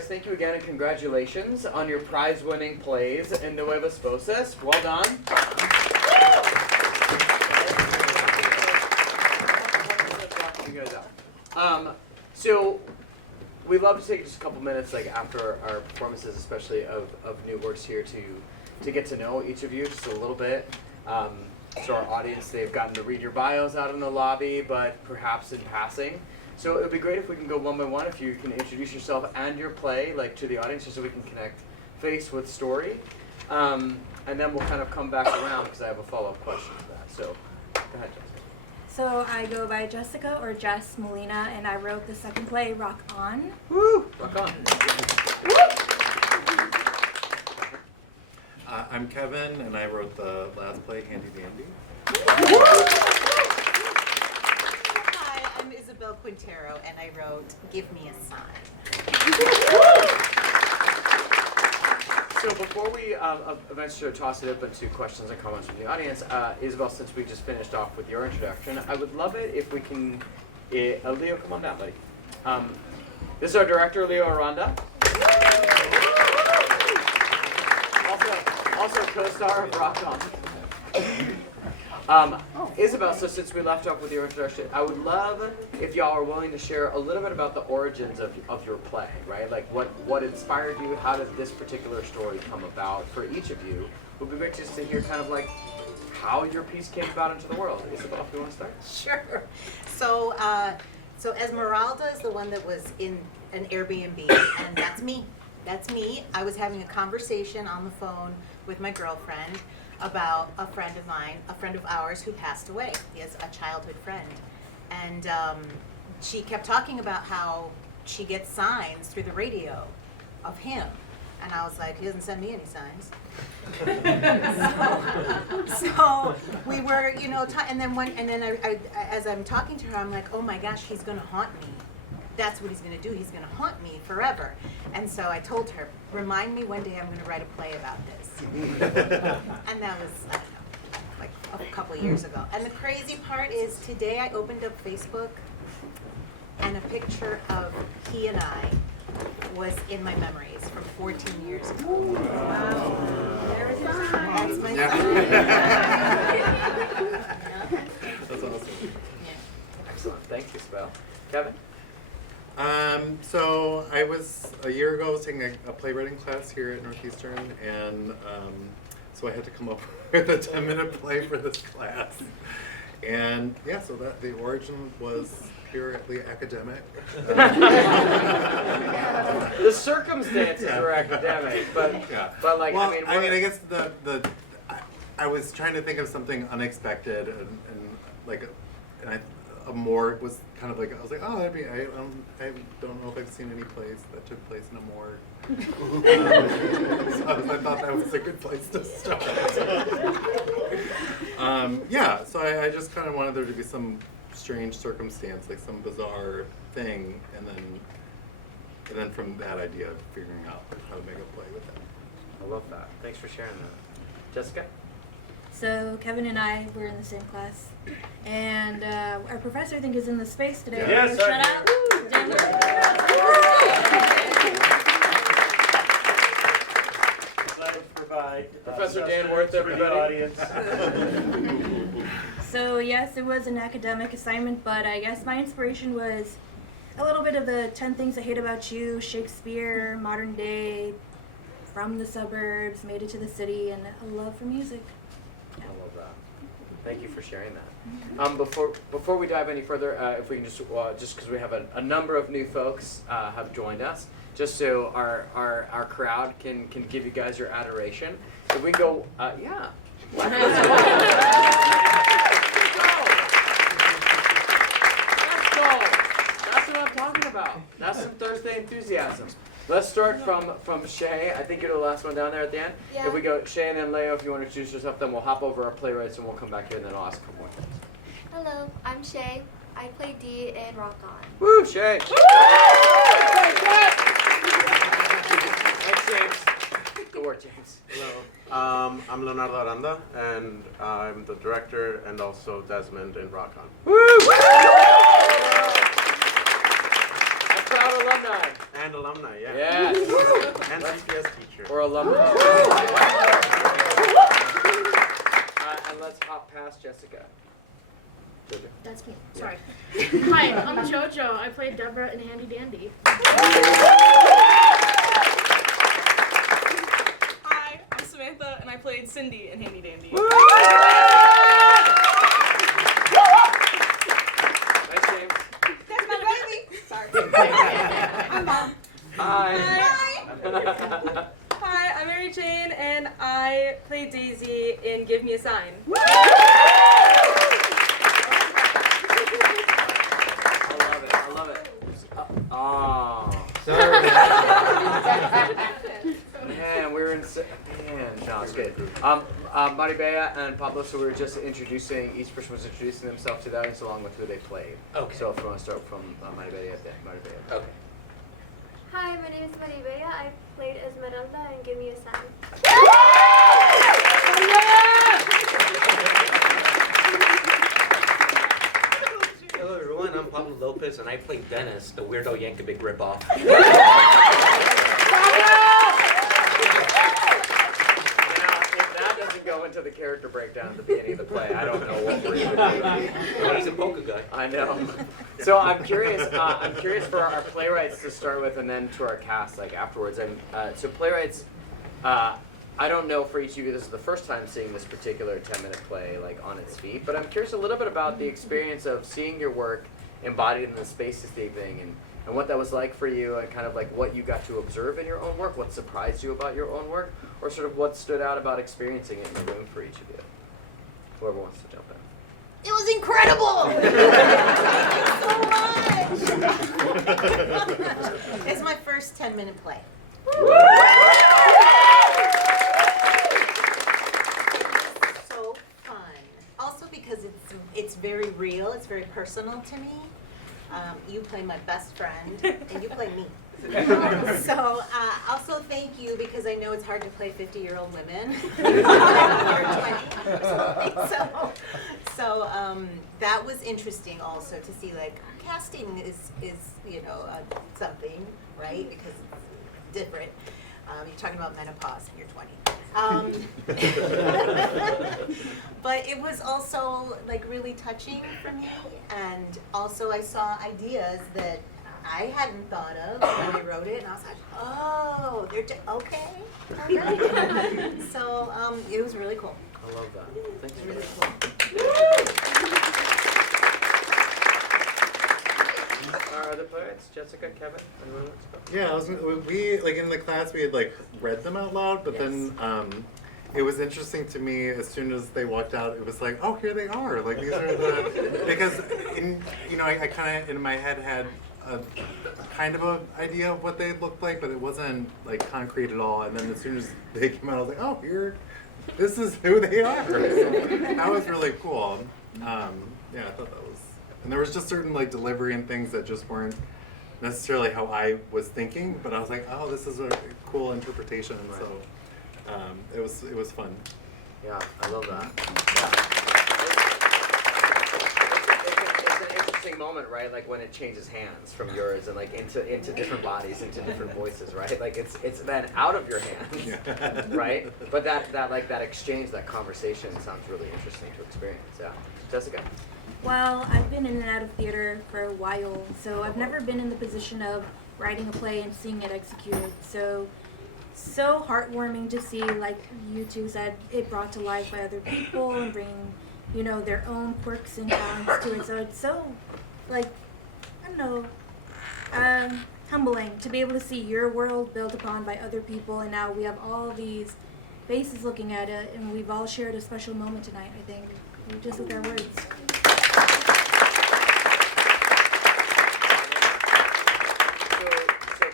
Thank you again and congratulations on your prize-winning plays in Nuevas Voces. Well done. You guys out. So we'd love to take just a couple minutes, like after our performances, especially of new works here, to get to know each of you just a little bit. So our audience, they've gotten to read your bios out in the lobby, but perhaps in passing. So it would be great if we can go one by one, if you can introduce yourself and your play like to the audience, just so we can connect face with story. And then we'll kind of come back around because I have a follow-up question to that. So go ahead, Jessica. So I go by Jessica or Jess Molina, and I wrote the second play, Rock On. Woo! Rock on. I'm Kevin, and I wrote the last play, Handy Dandy. Hi, I'm Isabel Quintero, and I wrote Give Me a Sign. So before we eventually toss it open to questions and comments from the audience, Isabel, since we just finished off with your introduction, I would love it if we can, Leo, come on down, buddy. This is our director, Leo Aranda. Also co-star of Rock On. Isabel, so since we left off with your introduction, I would love if y'all are willing to share a little bit about the origins of your play, right? Like what inspired you, how did this particular story come about for each of you? It would be great just to hear kind of like how your piece came about into the world. Isabel, if you want to start. Sure. So Esmeralda is the one that was in an Airbnb, and that's me. That's me. I was having a conversation on the phone with my girlfriend about a friend of mine, a friend of ours who passed away. He is a childhood friend. And she kept talking about how she gets signs through the radio of him. And I was like, he doesn't send me any signs. so we were, you know, and then I, as I'm talking to her, I'm like, oh my gosh, he's gonna haunt me. That's what he's gonna do. He's gonna haunt me forever. And so I told her, remind me one day I'm gonna write a play about this. And that was, I don't know, like a couple of years ago. And the crazy part is today I opened up Facebook and a picture of he and I was in my memories from 14 years ago. Wow. There's your sign. That's my sign. That's awesome. Excellent. Thank you, Isabel. Kevin? So I was, a year ago, I was taking a playwriting class here at Northeastern, and so I had to come up with a 10-minute play for this class. And yeah, so that the origin was purely academic. The circumstances were academic, but Yeah. but like Well, I mean, I guess I was trying to think of something unexpected and a morgue was kind of like, I was like, oh, that'd be, I don't know if I've seen any plays that took place in a morgue. So I thought that was a good place to start. Yeah, so I just kind of wanted there to be some strange circumstance, like some bizarre thing, and then from that idea, figuring out how to make a play with it. I love that. Thanks for sharing that. Jessica? So Kevin and I were in the same class, and our professor, I think, is in the space today. Yes, So sir. shout out. Dan Let us provide Professor Dan Worth, for the everybody. audience. So yes, it was an academic assignment, but I guess my inspiration was a little bit of the 10 Things I Hate About You, Shakespeare, modern day, from the suburbs, made it to the city, and a love for music. I love that. Thank you for sharing that. Before we dive any further, if we can just because we have a number of new folks have joined us, just so our crowd can give you guys your adoration. If we go, yeah. Let's go. That's what I'm talking about. That's some Thursday enthusiasm. Let's start from Shay. I think you're the last one down there at the end. Yeah. If we go Shay and then Leo, if you want to introduce yourself, then we'll hop over our playwrights and we'll come back here and then I'll ask a couple more things. Hello, I'm Shay. I play Dee in Rock On. Woo, Shay! Thanks, James. Good work, James. Hello. I'm Leonardo Aranda, and I'm the director and also Desmond in Rock On. Woo! A proud alumni. And alumni, yeah. Yes. And CPS teacher. Or alumni. And let's hop past Jessica. Jojo. That's me. Sorry. Hi, I'm Jojo. I play Deborah in Handy Dandy. Hi, I'm Samantha, and I played Cindy in Handy Dandy. Thanks, James. That's my baby. Sorry. I'm Mom. Hi. Hi, I'm Mary Jane, and I play Daisy in Give Me a Sign. I love it. Oh. Man, we're in. Man, no, it's good. Maribea and Pablo, so we were just introducing, each person was introducing themselves to the audience along with who they played. Okay. So if you want to start from Maribea then. Maribea. Okay. Hi, my name is Maribea. I played Esmeralda in Give Me a Sign. Hello everyone, I'm Pablo Lopez and I play Dennis, the weirdo Yankovic ripoff. Now, if that doesn't go into the character breakdown at the beginning of the play, I don't know what we're even doing. Well, he's a polka guy. I know. So I'm curious. I'm curious for our playwrights to start with, and then to our cast like afterwards. And so playwrights, I don't know for each of you. This is the first time seeing this particular 10-minute play like on its feet. But I'm curious a little bit about the experience of seeing your work embodied in the space this evening, and what that was like for you, and kind of like what you got to observe in your own work, what surprised you about your own work, or sort of what stood out about experiencing it in the room for each of you. Whoever wants to jump in. It was incredible! Thank you so much! It's my first 10-minute play. So fun. Also because it's very real, it's very personal to me. You play my best friend, and you play me. So also thank you, because I know it's hard to play 50-year-old women. You're 20 or something. So that was interesting also to see, like, casting is something, right? Because it's different. You're talking about menopause and you're 20. But it was also like really touching for me, and also I saw ideas that I hadn't thought of when I wrote it, and I was like, oh, they're okay. All right. So it was really cool. I love that. Thanks for Really that. Are the playwrights, Jessica, Kevin, anyone else? Yeah, we like in the class we had like read them out loud, but then it was interesting to me as soon as they walked out. It was like, oh, here they are. Like these are the because I kind of in my head had a kind of an idea of what they looked like, but it wasn't like concrete at all. And then as soon as they came out, I was like, oh, this is who they are. So that was really cool. Yeah, I thought that was. And there was just certain like delivery and things that just weren't necessarily how I was thinking, but I was like, oh, this is a cool interpretation. Right. So it was fun. Yeah, I love that. It's an interesting moment, right? Like when it changes hands from yours and like into different bodies, into different voices, right? Like it's then out of your hands, right? But that exchange, that conversation sounds really interesting to experience. Yeah, Jessica. Well, I've been in and out of theater for a while, so I've never been in the position of writing a play and seeing it executed. So heartwarming to see, like you two said, it brought to life by other people and bringing, their own quirks and talents to it. So it's so, like, I don't know, humbling to be able to see your world built upon by other people, and now we have all these faces looking at it, and we've all shared a special moment tonight, I think, just with our words.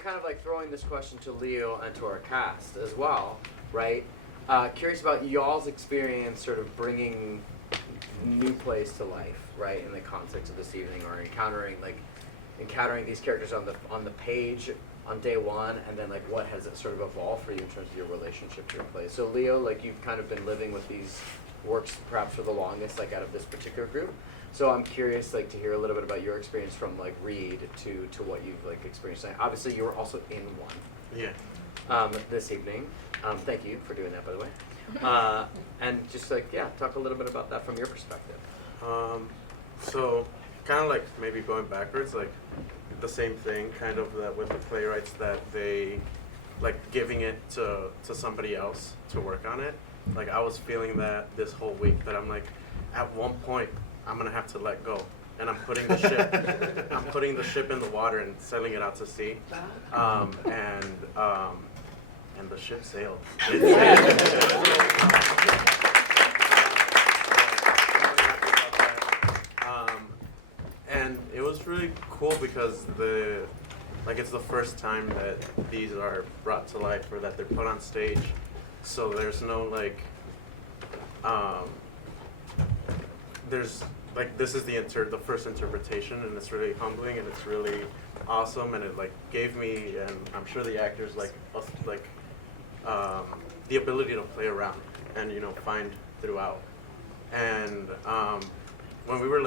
Kind of like throwing this question to Leo and to our cast as well, right? Curious about y'all's experience sort of bringing new plays to life, right, in the context of this evening, or encountering these characters on the page on day one, and then like what has it sort of evolved for you in terms of your relationship to your plays. So Leo, like you've kind of been living with these works perhaps for the longest, like out of this particular group. So I'm curious, like, to hear a little bit about your experience from like read to what you've like experienced. Obviously, you were also in one. Yeah. This evening. Thank you for doing that, by the way. And just like, talk a little bit about that from your perspective. So kind of like maybe going backwards, like the same thing, kind of that with the playwrights that they like giving it to somebody else to work on it. Like I was feeling that this whole week that I'm like, at one point I'm gonna have to let go, and I'm putting the ship in the water and sailing it out to sea, and the ship sailed. And it was really cool because it's the first time that these are brought to life or that they're put on stage, so there's no there's this is the first interpretation, and it's really humbling and it's really awesome, and it gave me, and I'm sure the actors the ability to play around and find throughout. And when we were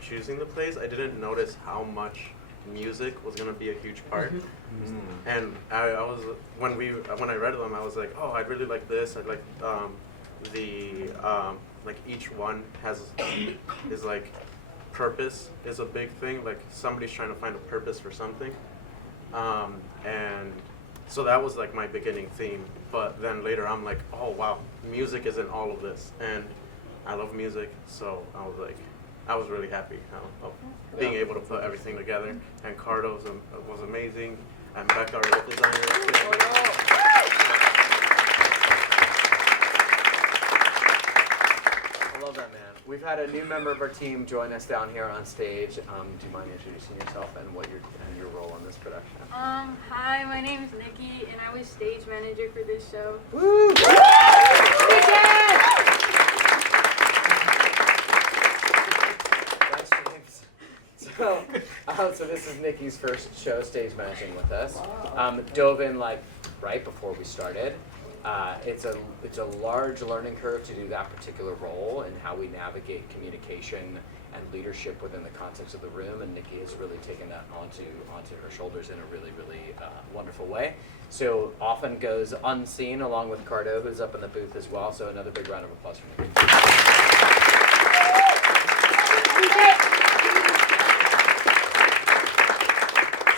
choosing the plays, I didn't notice how much music was gonna be a huge part. And I was when I read them, I was like, oh, I'd really like this. I'd like each one is purpose is a big thing. Somebody's trying to find a purpose for something. And so that was my beginning theme. But then later I'm like, oh wow, music is in all of this, and I love music. So I was really happy of being able to put everything together. And Cardo was amazing, and Becca, our lit designer. I love that, man. We've had a new member of our team join us down here on stage. Do you mind introducing yourself and your role in this production? Hi, my name is Nikki, and I was stage manager for this show. Woo! Thanks, James. So this is Nikki's first show stage managing with us. Dove in right before we started. it's a large learning curve to do that particular role and how we navigate communication and leadership within the context of the room, and Nikki has really taken that onto her shoulders in a really wonderful way. So often goes unseen, along with Cardo, who's up in the booth as well. So another big round of applause for Nikki.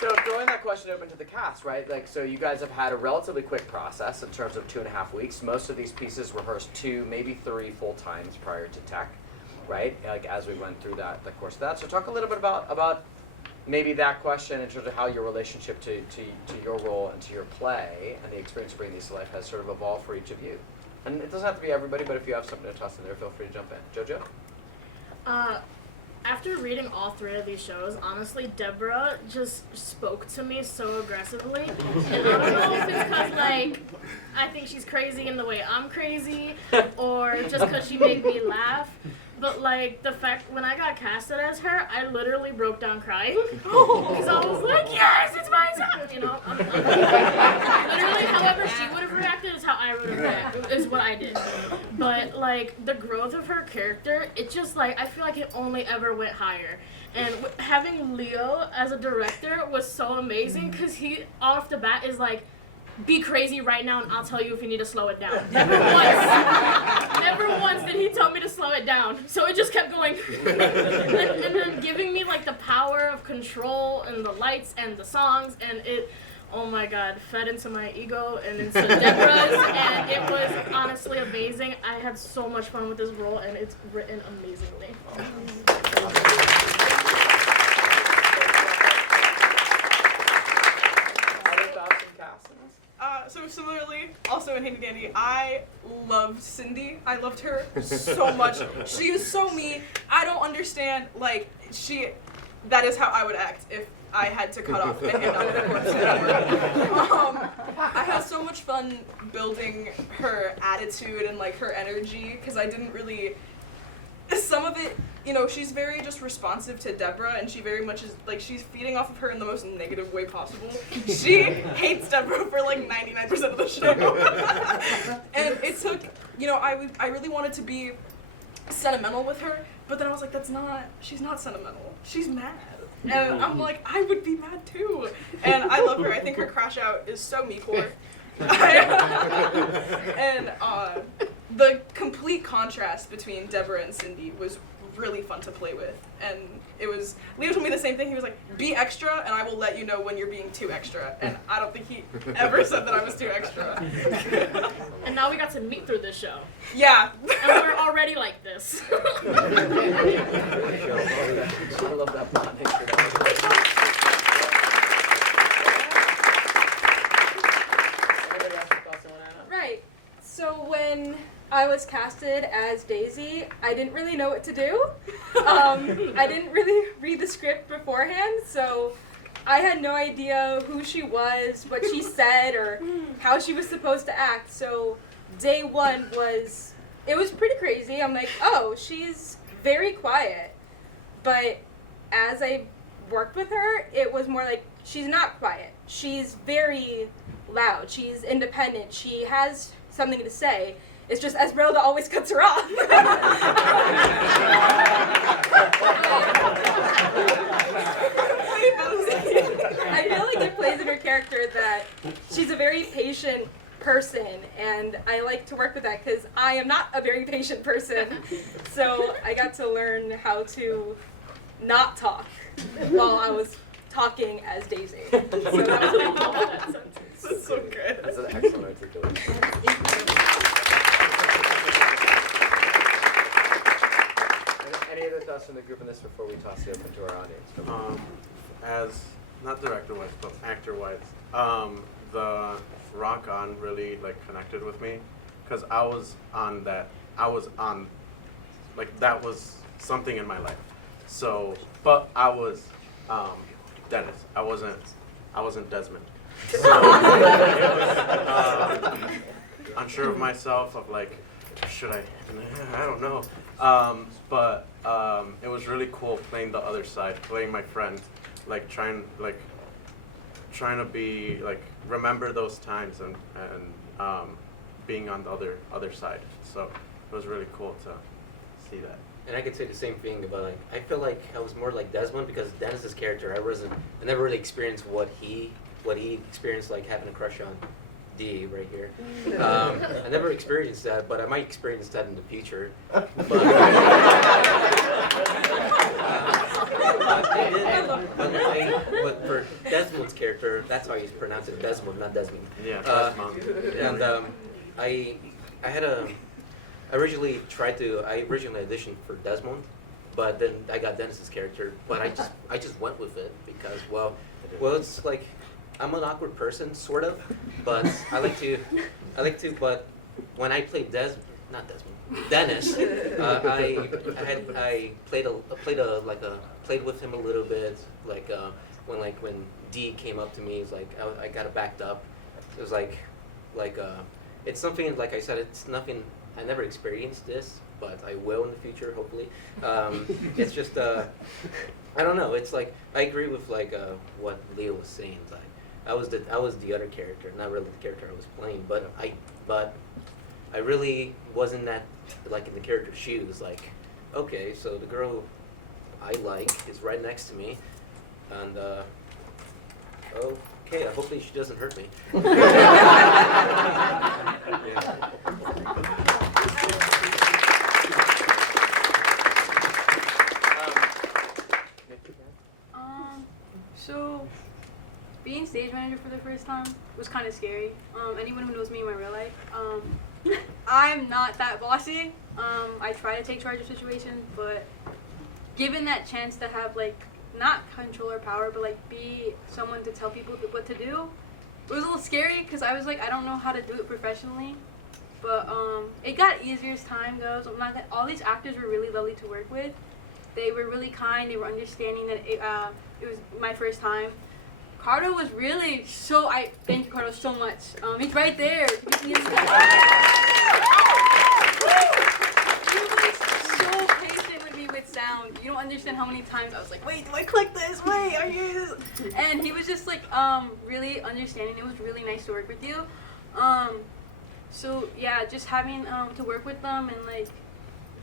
So throwing that question open to the cast, right? Like, so you guys have had a relatively quick process in terms of 2.5 weeks. Most of these pieces rehearsed 2, maybe 3 full times prior to tech, right? Like as we went through the course of that. So talk a little bit about maybe that question in terms of how your relationship to your role and to your play and the experience of bringing these to life has sort of evolved for each of you. And it doesn't have to be everybody, but if you have something to toss in there, feel free to jump in. Jojo? After reading all 3 of these shows, honestly, Deborah just spoke to me so aggressively. And I don't know if it's because, like, I think she's crazy in the way I'm crazy, or just because she made me laugh. But, like, the fact, when I got casted as her, I literally broke down crying. Because I was like, yes, it's my time! You know? Literally, however she would have reacted is how I would have reacted, is what I did. But, like, the growth of her character, it just, like, I feel like it only ever went higher. And having Leo as a director was so amazing, because he, off the bat, is like, be crazy right now and I'll tell you if you need to slow it down. Never once did he tell me to slow it down. So it just kept going. and then giving me like the power of control and the lights and the songs, and it, oh my God, fed into my ego and into Deborah's, and it was honestly amazing. I had so much fun with this role, and it's written amazingly. So similarly, also in Handy Dandy, I loved Cindy. I loved her so much. She is so me. I don't understand, like, that is how I would act if I had to cut off a hand out of the corpse. I had so much fun building her attitude and, like, her energy, because I didn't really, some of it, you know, she's very just responsive to Deborah, and she very much is, like, she's feeding off of her in the most negative way possible. She hates Deborah for, like, 99% of the show. And it took, you know, I really wanted to be sentimental with her, but then I was like, she's not sentimental. She's mad. And I'm like, I would be mad too. And I love her. I think her crash out is so me-core. And the complete contrast between Deborah and Cindy was really fun to play with, and it was, Leo told me the same thing. He was like, be extra and I will let you know when you're being too extra, and I don't think he ever said that I was too extra. And now we got to meet through this show. Yeah. And we're already like this. I love that plot. Thanks for that. Right. So when I was casted as Daisy, I didn't really know what to do. I didn't really read the script beforehand, so I had no idea who she was, what she said, or how she was supposed to act. So day one was pretty crazy. I'm like, oh, she's very quiet. But as I worked with her, it was more like, she's not quiet. She's very loud. She's independent. She has something to say. It's just Esmeralda always cuts her off. I feel like it plays in her character that she's a very patient person, and I like to work with that because I am not a very patient person. So I got to learn how to not talk while I was talking as Daisy. So that was really cool. That's so good. That's an excellent articulation. Any other thoughts from the group on this before we toss it open to our audience? As, not director-wise, but actor-wise, the Rock On really, like, connected with me, because I was on, that was something in my life. So, but I was Dennis. I wasn't Desmond. So, it was, unsure of myself, of like, should I don't know. But it was really cool playing the other side, playing my friend, like trying to be like, remember those times and being on the other side. So it was really cool to see that. And I could say the same thing about like I feel like I was more like Desmond because Dennis's character I never really experienced what he experienced, like having a crush on D right here. I never experienced that, but I might experience that in the future. But for Desmond's character, that's how you pronounce it, Desmond, not Desmond. Yeah, Desmond. And I originally auditioned for Desmond, but then I got Dennis's character. But I just went with it because well, it's like I'm an awkward person, sort of, but I like to. But when I played Dennis, I played with him a little bit. When D came up to me, it's like I got backed up. It was it's something, like I said, it's nothing. I never experienced this, but I will in the future, hopefully. It's just I don't know. It's like I agree with what Leo was saying. It's like I was the other character, not really the character I was playing, but I really wasn't that like in the character's shoes. Like, okay, so the girl I like is right next to me, and okay, hopefully she doesn't hurt me. So being stage manager for the first time was kind of scary. Anyone who knows me in my real life, I'm not that bossy. I try to take charge of situations, but given that chance to have not control or power, but be someone to tell people what to do, it was a little scary because I was I don't know how to do it professionally. But it got easier as time goes. All these actors were really lovely to work with. They were really kind. They were understanding that it was my first time. Cardo was really thank you, Cardo, so much. He's right there. He was so patient with me with sound. You don't understand how many times I was like, wait, do I click this? Wait, are you? And he was just really understanding. It was really nice to work with you. So yeah, just having to work with them and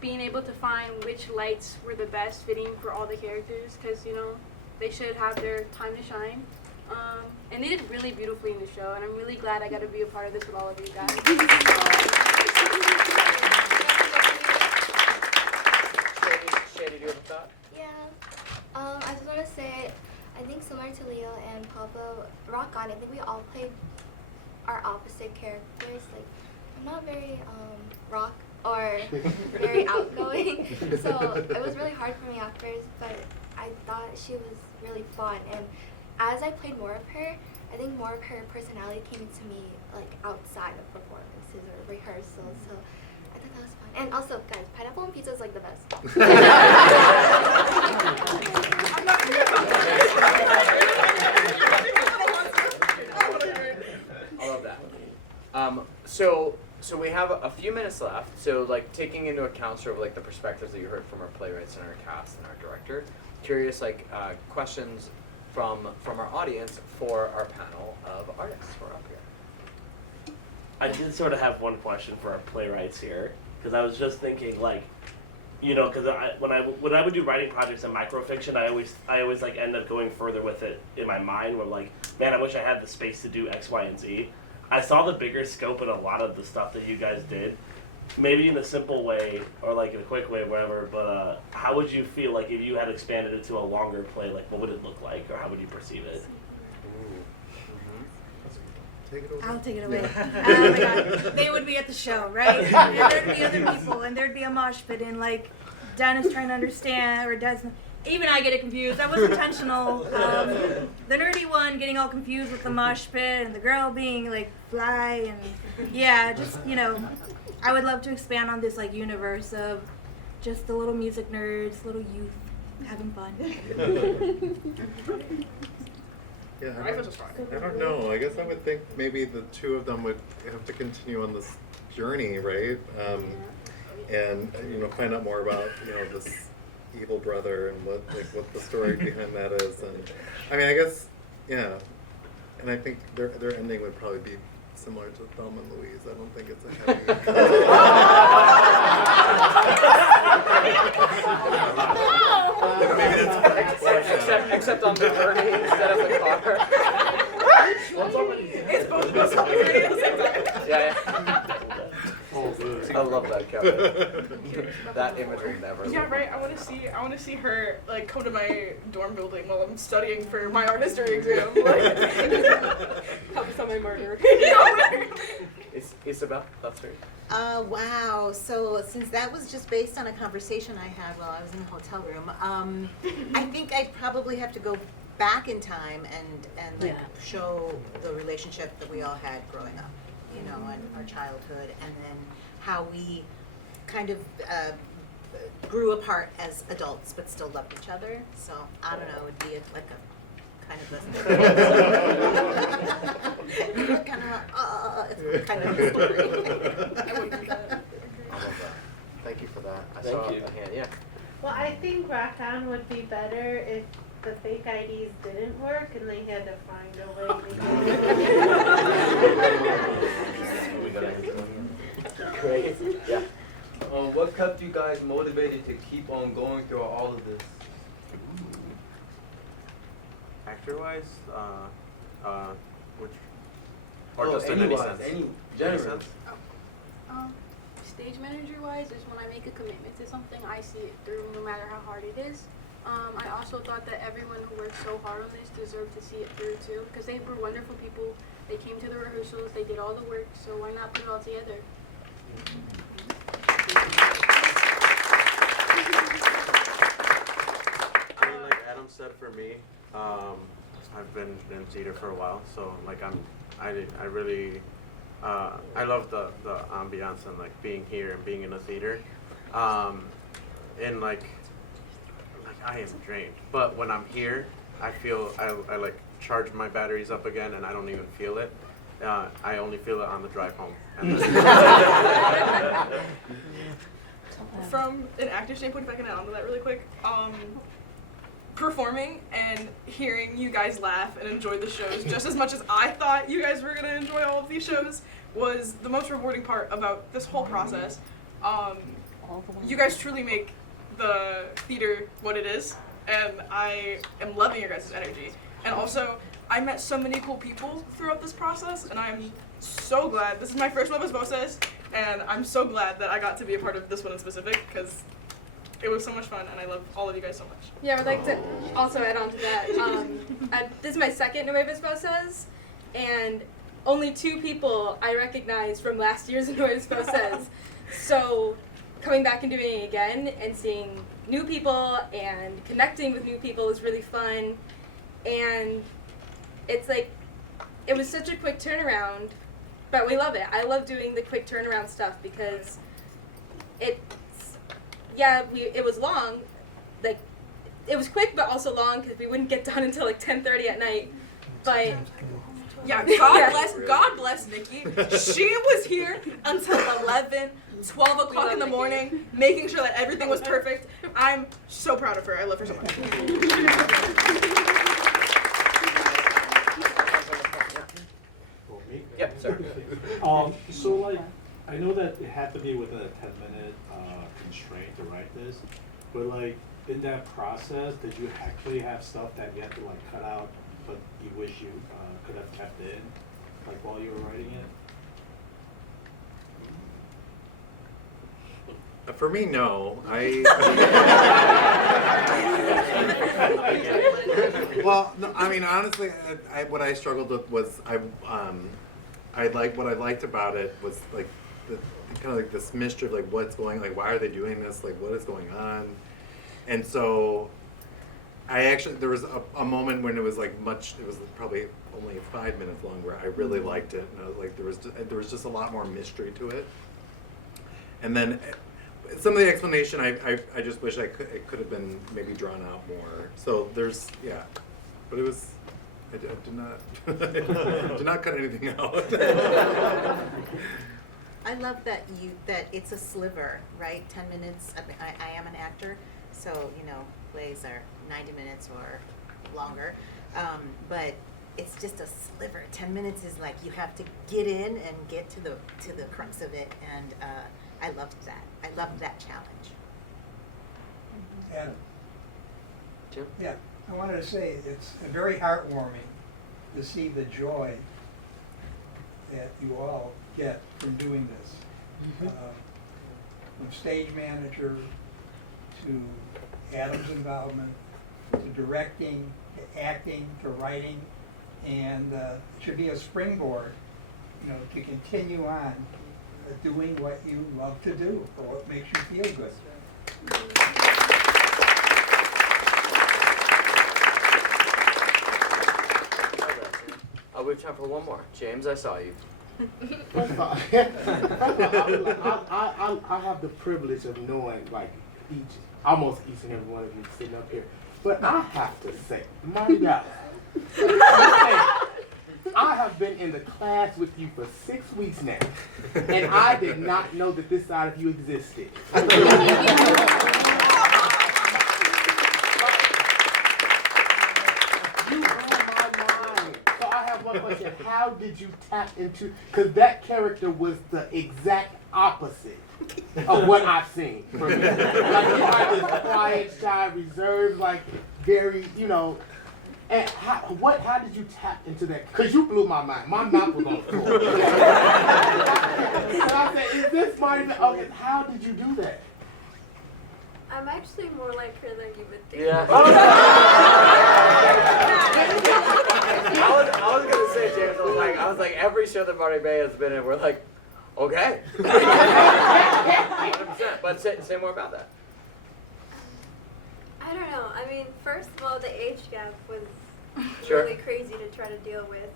being able to find which lights were the best fitting for all the characters, because they should have their time to shine. And they did really beautifully in the show, and I'm really glad I got to be a part of this with all of you guys. Shady, do you have a thought? Yeah. I just want to say, I think similar to Leo and Pablo, Rock On, I think we all played our opposite characters. I'm not very rock or very outgoing, so it was really hard for me at first, but I thought she was really fun. And as I played more of her, I think more of her personality came into me outside of performances or rehearsals, so I thought that was fun. And also, guys, pineapple on pizza is the best. I love that. So we have a few minutes left. So taking into account sort of the perspectives that you heard from our playwrights and our cast and our director, curious questions from our audience for our panel of artists who are up here. I did sort of have one question for our playwrights here, because I was just thinking because when I would do writing projects in microfiction, I always end up going further with it in my mind, where man, I wish I had the space to do X, Y, and Z. I saw the bigger scope in a lot of the stuff that you guys did, maybe in a simple way or in a quick way, whatever. But how would you feel if you had expanded it to a longer play? What would it look like, or how would you perceive it? Take it away. I'll take it away. Oh my God. They would be at the show, right? And there'd be other people, and there'd be a mosh pit, and Dennis trying to understand, or Desmond. Even I get it confused. That was intentional. The nerdy one getting all confused with the mosh pit, and the girl being fly, and yeah, just I would love to expand on this universe of just the little music nerds, little youth having fun. Yeah, I don't know. I guess I would think maybe the two of them would have to continue on this journey, right? And find out more about this evil brother and what the story behind that is. And I mean, I guess, yeah. And I think their ending would probably be similar to Thelma and Louise. I don't think it's a heavy. Maybe that's except on the journey instead of the car. It's both of us on the journey at the same time. Yeah. I love that, Kevin. That image will never. Yeah, leave. right. I want to see her like come to my dorm building while I'm studying for my art history exam. Like, Help us on my murder. Isabel, that's her. Wow. So since that was just based on a conversation I had while I was in a hotel room, I think I'd probably have to go back in time and like show the relationship that we all had growing up, you know, and our childhood, and then how we kind of grew apart as adults but still loved each other. So I don't know, it would be like a kind of it's kind of a story. I love that. Thank you for that. I saw Thank you. a hand. Yeah. Well, I think Rakan would be better if the fake IDs didn't work and they had to find a way to Great. Yeah. What kept you guys motivated to keep on going through all of this? Actor-wise, which, or just in any sense? Any general. Stage manager wise is when I make a commitment to something, I see it through no matter how hard it is. I also thought that everyone who worked so hard on this deserved to see it through too, because they were wonderful people. They came to the rehearsals, they did all the work, so why not put it all together? I mean, like Adam said, for me, I've been in theater for a while, so like I really I love the ambiance and like being here and being in a theater, and like I am drained, but when I'm here, I feel I like charge my batteries up again, and I don't even feel it. I only feel it on the drive home. From an actor standpoint, if I can add on to that really quick, performing and hearing you guys laugh and enjoy the shows just as much as I thought you guys were gonna enjoy all of these shows was the most rewarding part about this whole process. You guys truly make the theater what it is, and I am loving your guys' energy. And also, I met so many cool people throughout this process, and I'm so glad. This is my first Nuevas Voces, and I'm so glad that I got to be a part of this one in specific, because it was so much fun, and I love all of you guys so much. Yeah, I would like to also add on to that. This is my second Nuevas Voces, and only 2 people I recognize from last year's Nuevas Voces. So coming back and doing it again and seeing new people and connecting with new people is really fun. And it's like, it was such a quick turnaround, but we love it. I love doing the quick turnaround stuff because it was long, like, it was quick but also long because we wouldn't get done until like 10:30 at night, but yeah, God bless Nikki. She was here until 11, 12 o'clock in the morning, making sure that everything was perfect. I'm so proud of her. I love her so much. Yep, sir. So like, I know that it had to be within a 10-minute constraint to write this, but like in that process, did you actually have stuff that you had to like cut out, but you wish you could have kept in, like while you were writing it? For me, no. Well, no, I mean, honestly, what I struggled with was what I liked about it was like the kind of like this mystery of like what's going, like why are they doing this, like what is going on, and so there was a moment when it was like it was probably only 5 minutes long where I really liked it, and I was like there was just a lot more mystery to it, and then some of the explanation I just wish it could have been maybe drawn out more. So there's but it was I did not cut anything out. I love that it's a sliver, right? 10 minutes. I am an actor, so plays are 90 minutes or longer. But it's just a sliver. 10 minutes is like you have to get in and get to the crux of it, and I loved that. I loved that challenge. Adam. Jim? Yeah, I wanted to say it's very heartwarming to see the joy that you all get from doing this. From stage manager to Adam's involvement, to directing, to acting, to writing, and it should be a springboard, to continue on doing what you love to do, or what makes you feel good. We have time for one more. James, I saw you. I have the privilege of knowing almost each and every one of you sitting up here. But I have to say, my God, I have been in the class with you for 6 weeks now, and I did not know that this side of you existed. Question, how did you tap into, because that character was the exact opposite of what I've seen from you. Like, you are this quiet, shy, reserved, like, very, and how did you tap into that? Because you blew my mind. My mouth was on the floor. And I said, is this Marty? Okay, how did you do that? I'm actually more like her than you would think. Yeah. I was gonna say, James, I was like, every show that Marty May has been in, we're like, okay. 100%. But say more about that. I don't know. I mean, first of all, the age gap was Sure. really crazy to try to deal with.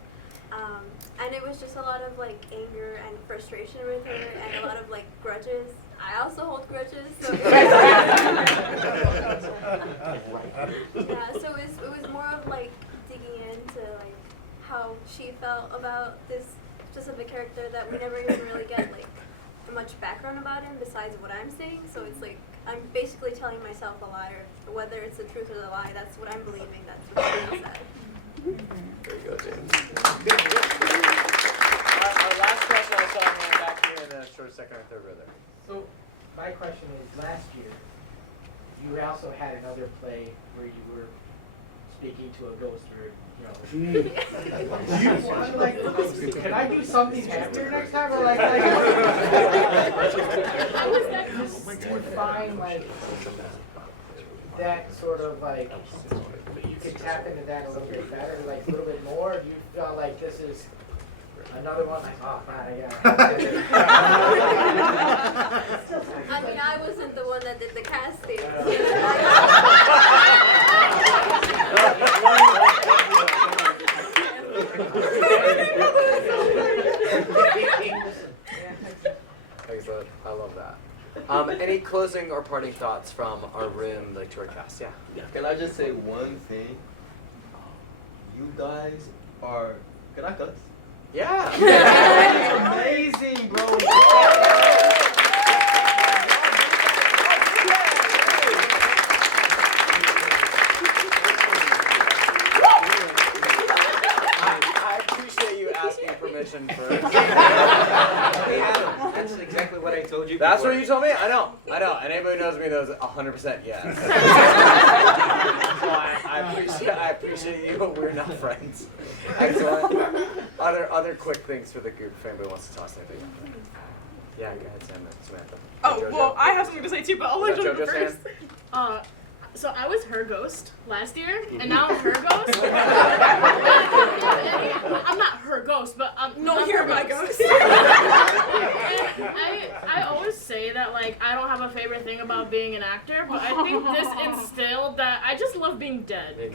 And it was just a lot of like anger and frustration with her and a lot of like grudges. I also hold grudges, so yeah, so it was more of like digging into like how she felt about this specific character that we never even really get like much background about him besides what I'm saying. So it's like I'm basically telling myself a lie, or whether it's the truth or the lie, that's what I'm believing, that's what she said. There you go, James. Our last question, I saw him back here in the short second or third row there. So my question is, last year, you also had another play where you were speaking to a ghost, or can I do something happier next time, or like just to find like that sort of like you could tap into that a little bit better, like a little bit more? Do you feel like this is another one? Like, oh man, I mean, I wasn't the one that did the casting. Excellent. I love that. Any closing or parting thoughts from our room, like to our cast? Yeah. Can I just say one thing? You guys are Caracas. Yeah. Amazing, bro. I appreciate you asking permission for. Hey, Adam, that's exactly what I told you. That's before. what you told me? I know. And anybody who knows me knows 100% yes. So I appreciate you. We're not friends. Excellent. Other quick things for the group if anybody wants to toss anything. Yeah, go ahead, Samantha. Oh, Jojo. well, I have something to say too, but I'll let you go Jojo first. So I was her ghost last year, and now I'm her ghost. I'm not her ghost, but I'm you're her my ghost. I always say that like I don't have a favorite thing about being an actor, but I think this instilled that I just love being dead.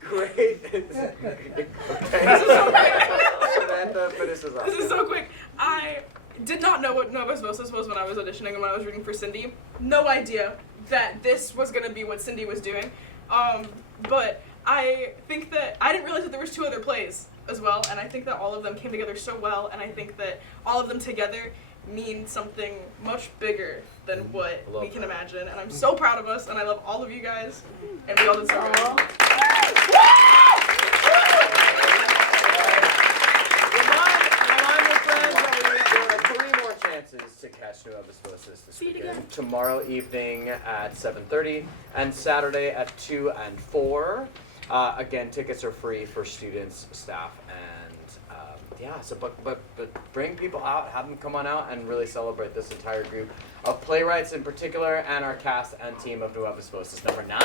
Great. Samantha finishes off. This is so quick. I did not know what Nuevas Voces was when I was auditioning and when I was reading for Cindy. No idea that this was going to be what Cindy was doing. But I think that I didn't realize that there was 2 other plays as well, and I think that all of them came together so well, and I think that all of them together mean something much bigger than what we can imagine. And I'm so proud of us, and I love all of you guys, and we all did so well. There are 3 more chances to catch Nuevas Voces this weekend. Tomorrow evening at 7:30 and Saturday at 2 and 4. Again, tickets are free for students, staff, and yeah. So, but bring people out, have them come on out, and really celebrate this entire group of playwrights in particular, and our cast and team of Nuevas Voces number 9.